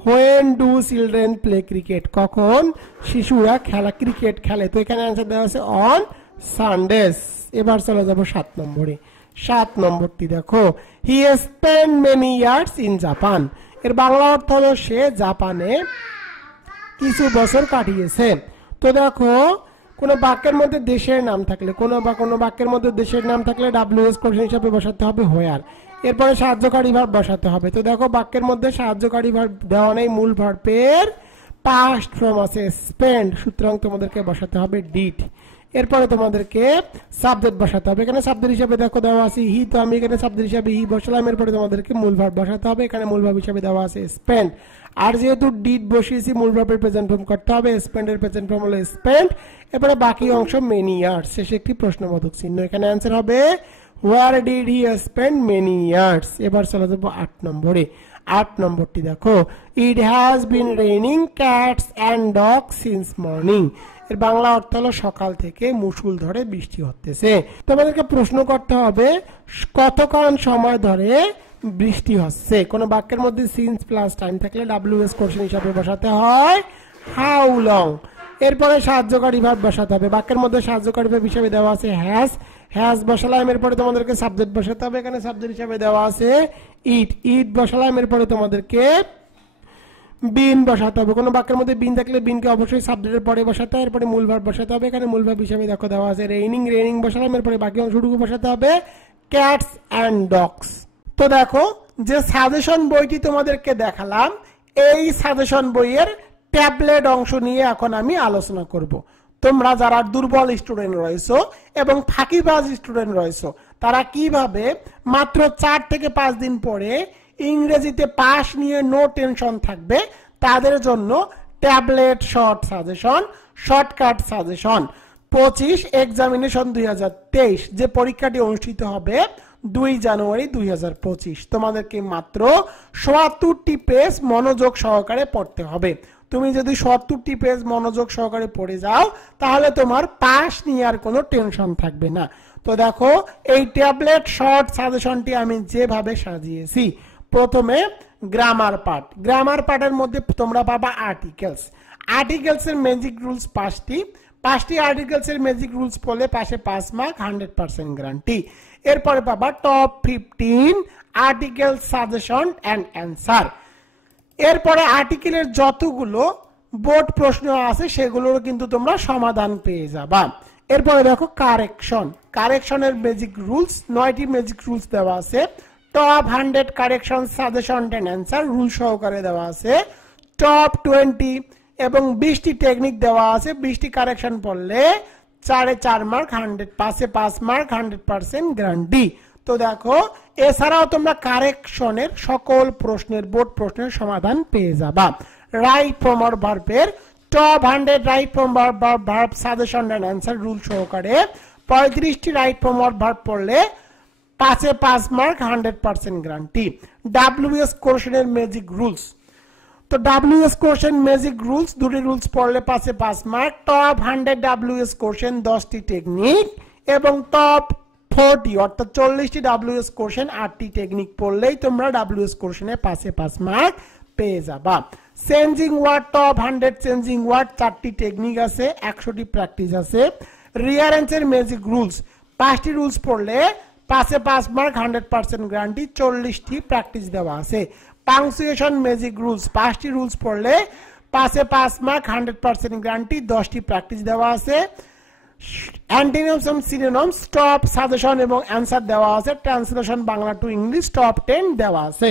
when do children play cricket, কখন শিশুরা খেলা ক্রিকেট খেলে, তো এখানে आंसर দেওয়া আছে on Sundays। এবার চলে যাব 7 নম্বরে। 7 নম্বরটি দেখো he spent many years in Japan, এর বাংলা অর্থ হলো সে জাপানে কিছু বছর কাটিয়েছে। তো দেখো কোন বাক্যের মধ্যে দেশের নাম থাকলে, কোনো বাক্যের মধ্যে দেশের নাম থাকলে ডাব্লিউএস কোশ্চেন হিসেবে বসাতে হবে হোয়ার, এরপরে সাহায্যকারী ভার্ব বসাতে হবে। তো দেখো বাক্যের মধ্যে সাহায্যকারী ভার্ব দেওয়া নেই, মূল ভার্বের পাস্ট ফর্ম আছে স্পেন্ড, সুতরাং তোমাদেরকে বসাতে হবে ডিড। এরপরে তোমাদেরকে সাবজেক্ট বসাতে হবে, এখানে সাবজেক্ট হিসেবে দেখো দেওয়া আছে হি, তো আমি এখানে সাবজেক্ট হিসেবে হি বসালাম, এরপরে তোমাদেরকে মূল ভার্ব বসাতে হবে, এখানে মূল ভার্ব হিসেবে দেওয়া আছে স্পেন্ড। আর যেহেতু ডিড বসিয়েছি মূল ভার্বের প্রেজেন্ট ফর্ম করতে হবে, স্পেন্ডের প্রেজেন্ট ফর্ম হলো স্পেন্ড, এরপরে বাকি অংশ মেনি ইয়ার্স, শেষে একটি প্রশ্নবোধক চিহ্ন। এখানে आंसर হবে where did he spend many years। এবার চলে যাব 8 নম্বরে। 8 নম্বরটি দেখো it has been raining cats and dogs since morning, এর বাংলা অর্থ হলো সকাল থেকে মুষল ধরে বৃষ্টি হতেছে। তোমাদেরকে প্রশ্ন করতে হবে কতক্ষণ সময় ধরে বৃষ্টি হচ্ছে, কোন বাক্যের মধ্যে সিন্স প্লাস টাইম থাকলে ডাব্লিউএস কোশ্চেন হিসেবে বসাতে হয় হাউ লং, এরপরে সাহায্যকারী ভার্ব বসাতে হবে, বাক্যের মধ্যে সাহায্যকারী ভার্ব হিসেবে দেওয়া আছে হ্যাজ, হ্যাজ বসালাম, এরপরে তোমাদেরকে সাবজেক্ট বসাতে হবে, এখানে সাবজেক্ট হিসেবে দেওয়া আছে ইট, ইট বসালাম, এরপরে তোমাদেরকে বিন বসাতে হবে, কোনো বাক্যের মধ্যে বিন থাকলে বিনকে অবশ্যই সাবজেক্টের পরে বসাতে হবে, এরপরে মূল ভার্ব বসাতে হবে, এখানে মূল ভার্ব হিসেবে দেখো দেওয়া আছে রেইনিং, রেইনিং বসালাম, এরপরে বাকি অংশটুকু বসাতে হবে ক্যাটস অ্যান্ড ডগস। তো দেখো যে সাজেশন বইটি তোমাদেরকে দেখালাম, এই সাজেশন বইয়ের ট্যাবলেট অংশ নিয়ে এখন আমি আলোচনা করব। তোমরা যারা দুর্বল স্টুডেন্ট রয়েছো এবং ফাঁকিবাজ স্টুডেন্ট রয়েছো, তারা কিভাবে মাত্র 4 থেকে 5 দিন পরে ইংরেজিতে পাস নিয়ে নো টেনশন থাকবে, তাদের জন্য tablet short suggestion, shortcut suggestion 25 examination 2023, যে পরীক্ষাটি অনুষ্ঠিত হবে 2 জানুয়ারি 2025। তোমাদেরকে মাত্র ৭৪টি পেজ মনোযোগ সহকারে পড়তে হবে। তুমি যদি ৭৪টি পেজ মনোযোগ সহকারে পড়ে যাও তাহলে তোমার পাস নিয়ে আর কোনো টেনশন থাকবে না। তো দেখো এই ট্যাবলেট শর্ট সাজেশনটি আমি যেভাবে সাজিয়েছি, প্রথমে গ্রামার পার্ট, গ্রামার পার্টের মধ্যে তোমরা পাবা আর্টিকেলস, আর্টিকেলস এর ম্যাজিক রুলস 5টি আর্টিকেলস এর ম্যাজিক রুলস পড়লে পাশে 5 মার্ক 100% গ্যারান্টি। এরপরে পাবা top 15 article suggestion and answer. এরপরে আর্টিকেলের যতগুলো বোর্ড প্রশ্ন আছে সেগুলোর কিন্তু তোমরা সমাধান পেয়ে যাবা। এরপরে দেখো কারেকশন, কারেকশনের ম্যাজিক রুলস 9টি ম্যাজিক রুলস দেওয়া আছে, top 100 correction suggestion and answer rule সহকারে দেওয়া আছে, টপ 20 এবং 20টি টেকনিক দেওয়া আছে। 20টি কারেকশন পড়লে 4 মার্ক 100, পাশে 5 মার্ক 100% গ্যারান্টি। তো দেখো এছাড়াও তোমরা কারেকশনের সকল প্রশ্নের বোর্ড প্রশ্নের সমাধান পেয়ে যাবা। রাইট ফর্ম অর ভার্বের top 100 right form verb suggestion and answer rule সহকারে 35টি রাইট ফর্ম অর ভার্ব পড়লে পাশে 5 মার্ক 100% গ্যারান্টি। ডাব্লিউএস কোশ্চেনের ম্যাজিক রুলস, তো ডাব্লিউএস কোশ্চেন ম্যাজিক রুলস 2টি রুলস পড়লে পাশে 5 মার্ক, টপ 100 ডাব্লিউএস কোশ্চেন 10টি টেকনিক এবং টপ 40 অর্থাৎ 40টি ডাব্লিউএস কোশ্চেন 8টি টেকনিক পড়লেই তোমরা ডাব্লিউএস কোশ্চেনে পাশে 5 মার্ক পেয়ে যাবা। Changing word top 100 changing word 4টি টেকনিক আছে, 100টি প্র্যাকটিস আছে। রিয়ারেঞ্জের ম্যাজিক রুলস 5টি রুলস পড়লে পাঁচে 5 মার্ক 100% গ্যারান্টি 40টি প্র্যাকটিস দেওয়া আছে পাংচুয়েশন ম্যাজিক রুলস 5টি রুলস পড়লে পাঁচে 5 মার্ক 100% গ্যারান্টি 10টি প্র্যাকটিস দেওয়া আছে antonyms and synonyms top suggestion এবং অ্যানসার দেওয়া আছে translation Bangla to English top 10 দেওয়া আছে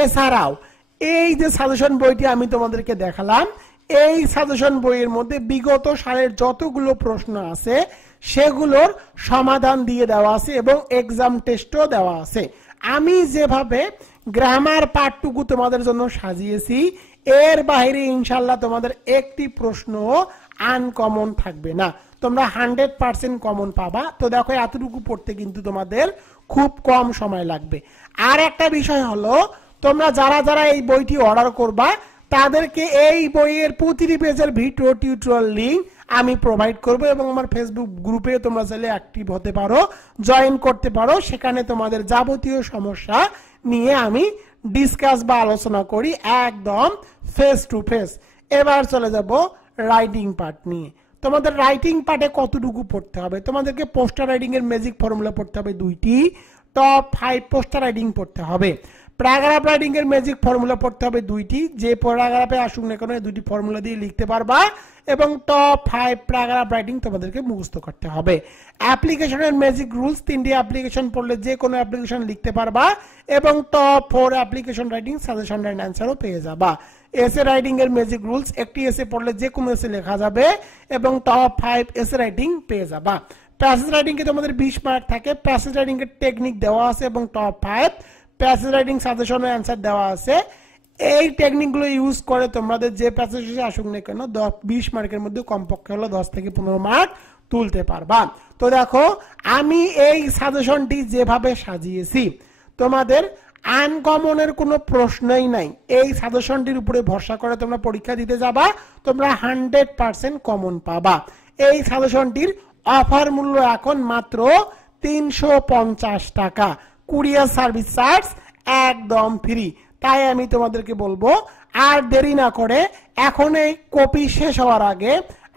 এছাড়াও এই যে সাজেশন বইটি আমি তোমাদেরকে দেখালাম এই সাজেশন বইয়ের মধ্যে বিগত সালের যতগুলো প্রশ্ন আছে সেগুলোর সমাধান দিয়ে দেওয়া আছে এবং এক্সাম টেস্টও দেওয়া আছে আমি যেভাবে গ্রামার পার্টটুকু তোমাদের জন্য সাজিয়েছি এর বাইরে ইনশাআল্লাহ তোমাদের একটি প্রশ্ন আনকমন থাকবে না তোমরা 100% কমন পাবা তো দেখো এতটুকু পড়তে কিন্তু তোমাদের খুব কম সময় লাগবে আর একটা বিষয় হলো তোমরা যারা যারা এই বইটি অর্ডার করবা তাদেরকে এই বইয়ের প্রতিটি পেজের ভিডিও টিউটোরিয়াল লিংক আমি প্রোভাইড করব এবং আমার ফেসবুক গ্রুপে তোমরা চাইলে অ্যাক্টিভ হতে পারো জয়েন করতে পারো সেখানে তোমাদের যাবতীয় সমস্যা নিয়ে আমি ডিসকাস বা আলোচনা করি একদম ফেস টু ফেস এবার চলে যাব রাইটিং পার্ট নিয়ে তোমাদের রাইটিং পার্টে কতটুকু পড়তে হবে তোমাদেরকে পোস্টার রাইটিং এর ম্যাজিক ফর্মুলা পড়তে হবে দুইটি টপ 5 পোস্টার রাইটিং পড়তে হবে প্যারাগ্রাফ রাইটিং এর ম্যাজিক ফর্মুলা পড়তে হবে দুইটি যে প্যারাগ্রাফে আসুক না কেন দুইটি ফর্মুলা দিয়ে লিখতে পারবা এবং টপ 5 প্যারাগ্রাফ রাইটিং তোমাদেরকে মুখস্থ করতে হবে অ্যাপ্লিকেশনের ম্যাজিক রুলস তিনটি অ্যাপ্লিকেশন পড়লে যে কোনো অ্যাপ্লিকেশন লিখতে পারবা এবং top 4 application writing suggestion and অ্যানসারও পেয়ে যাবা এসে রাইটিং এর ম্যাজিক রুলস একটি এসে পড়লে যে কোনো এসে লেখা যাবে এবং টপ 5 এসে রাইটিং পেয়ে যাবা প্যাসেজ রাইটিং এ তোমাদের 20 মার্ক থাকে প্যাসেজ রাইটিং এর টেকনিক দেওয়া আছে এবং top 5 passage writing suggestion and answer দেওয়া আছে এই টেকনিকগুলো ইউজ করে তোমাদের যে প্যাসেজে আসুক না কেন 20 মার্কের মধ্যে কমপক্ষে হলো 10 থেকে 15 মার্ক তুলতে পারবা তো দেখো আমি এই সাজেশনটি যেভাবে সাজিয়েছি তোমাদের আনকমনের কোনো প্রশ্নই নাই এই সাজেশনটির উপরে ভরসা করে তোমরা পরীক্ষা দিতে যাবা তোমরা 100% কমন পাবা এই সাজেশনটির অফার মূল্য এখন মাত্র 350 টাকা কুরিয়ার সার্ভিস চার্জ একদম ফ্রি তাই আমি তোমাদেরকে বলবো আর দেরি না করে এখন এই কপি শেষ হওয়ার আগে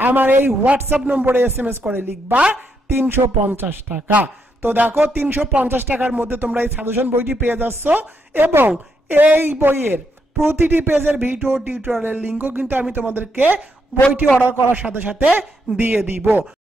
আমার এই হোয়াটসঅ্যাপ নম্বরে এসএমএস করে লিখবা 350 টাকা তো দেখো 350 টাকার মধ্যে তোমরা এই সাজেশন বইটি পেয়ে যাচ্ছ এবং এই বইয়ের প্রতিটি পেজের ভিডিও টিউটোরিয়ালের লিংকও কিন্তু আমি তোমাদেরকে বইটি অর্ডার করার সাথে সাথে দিয়ে দিব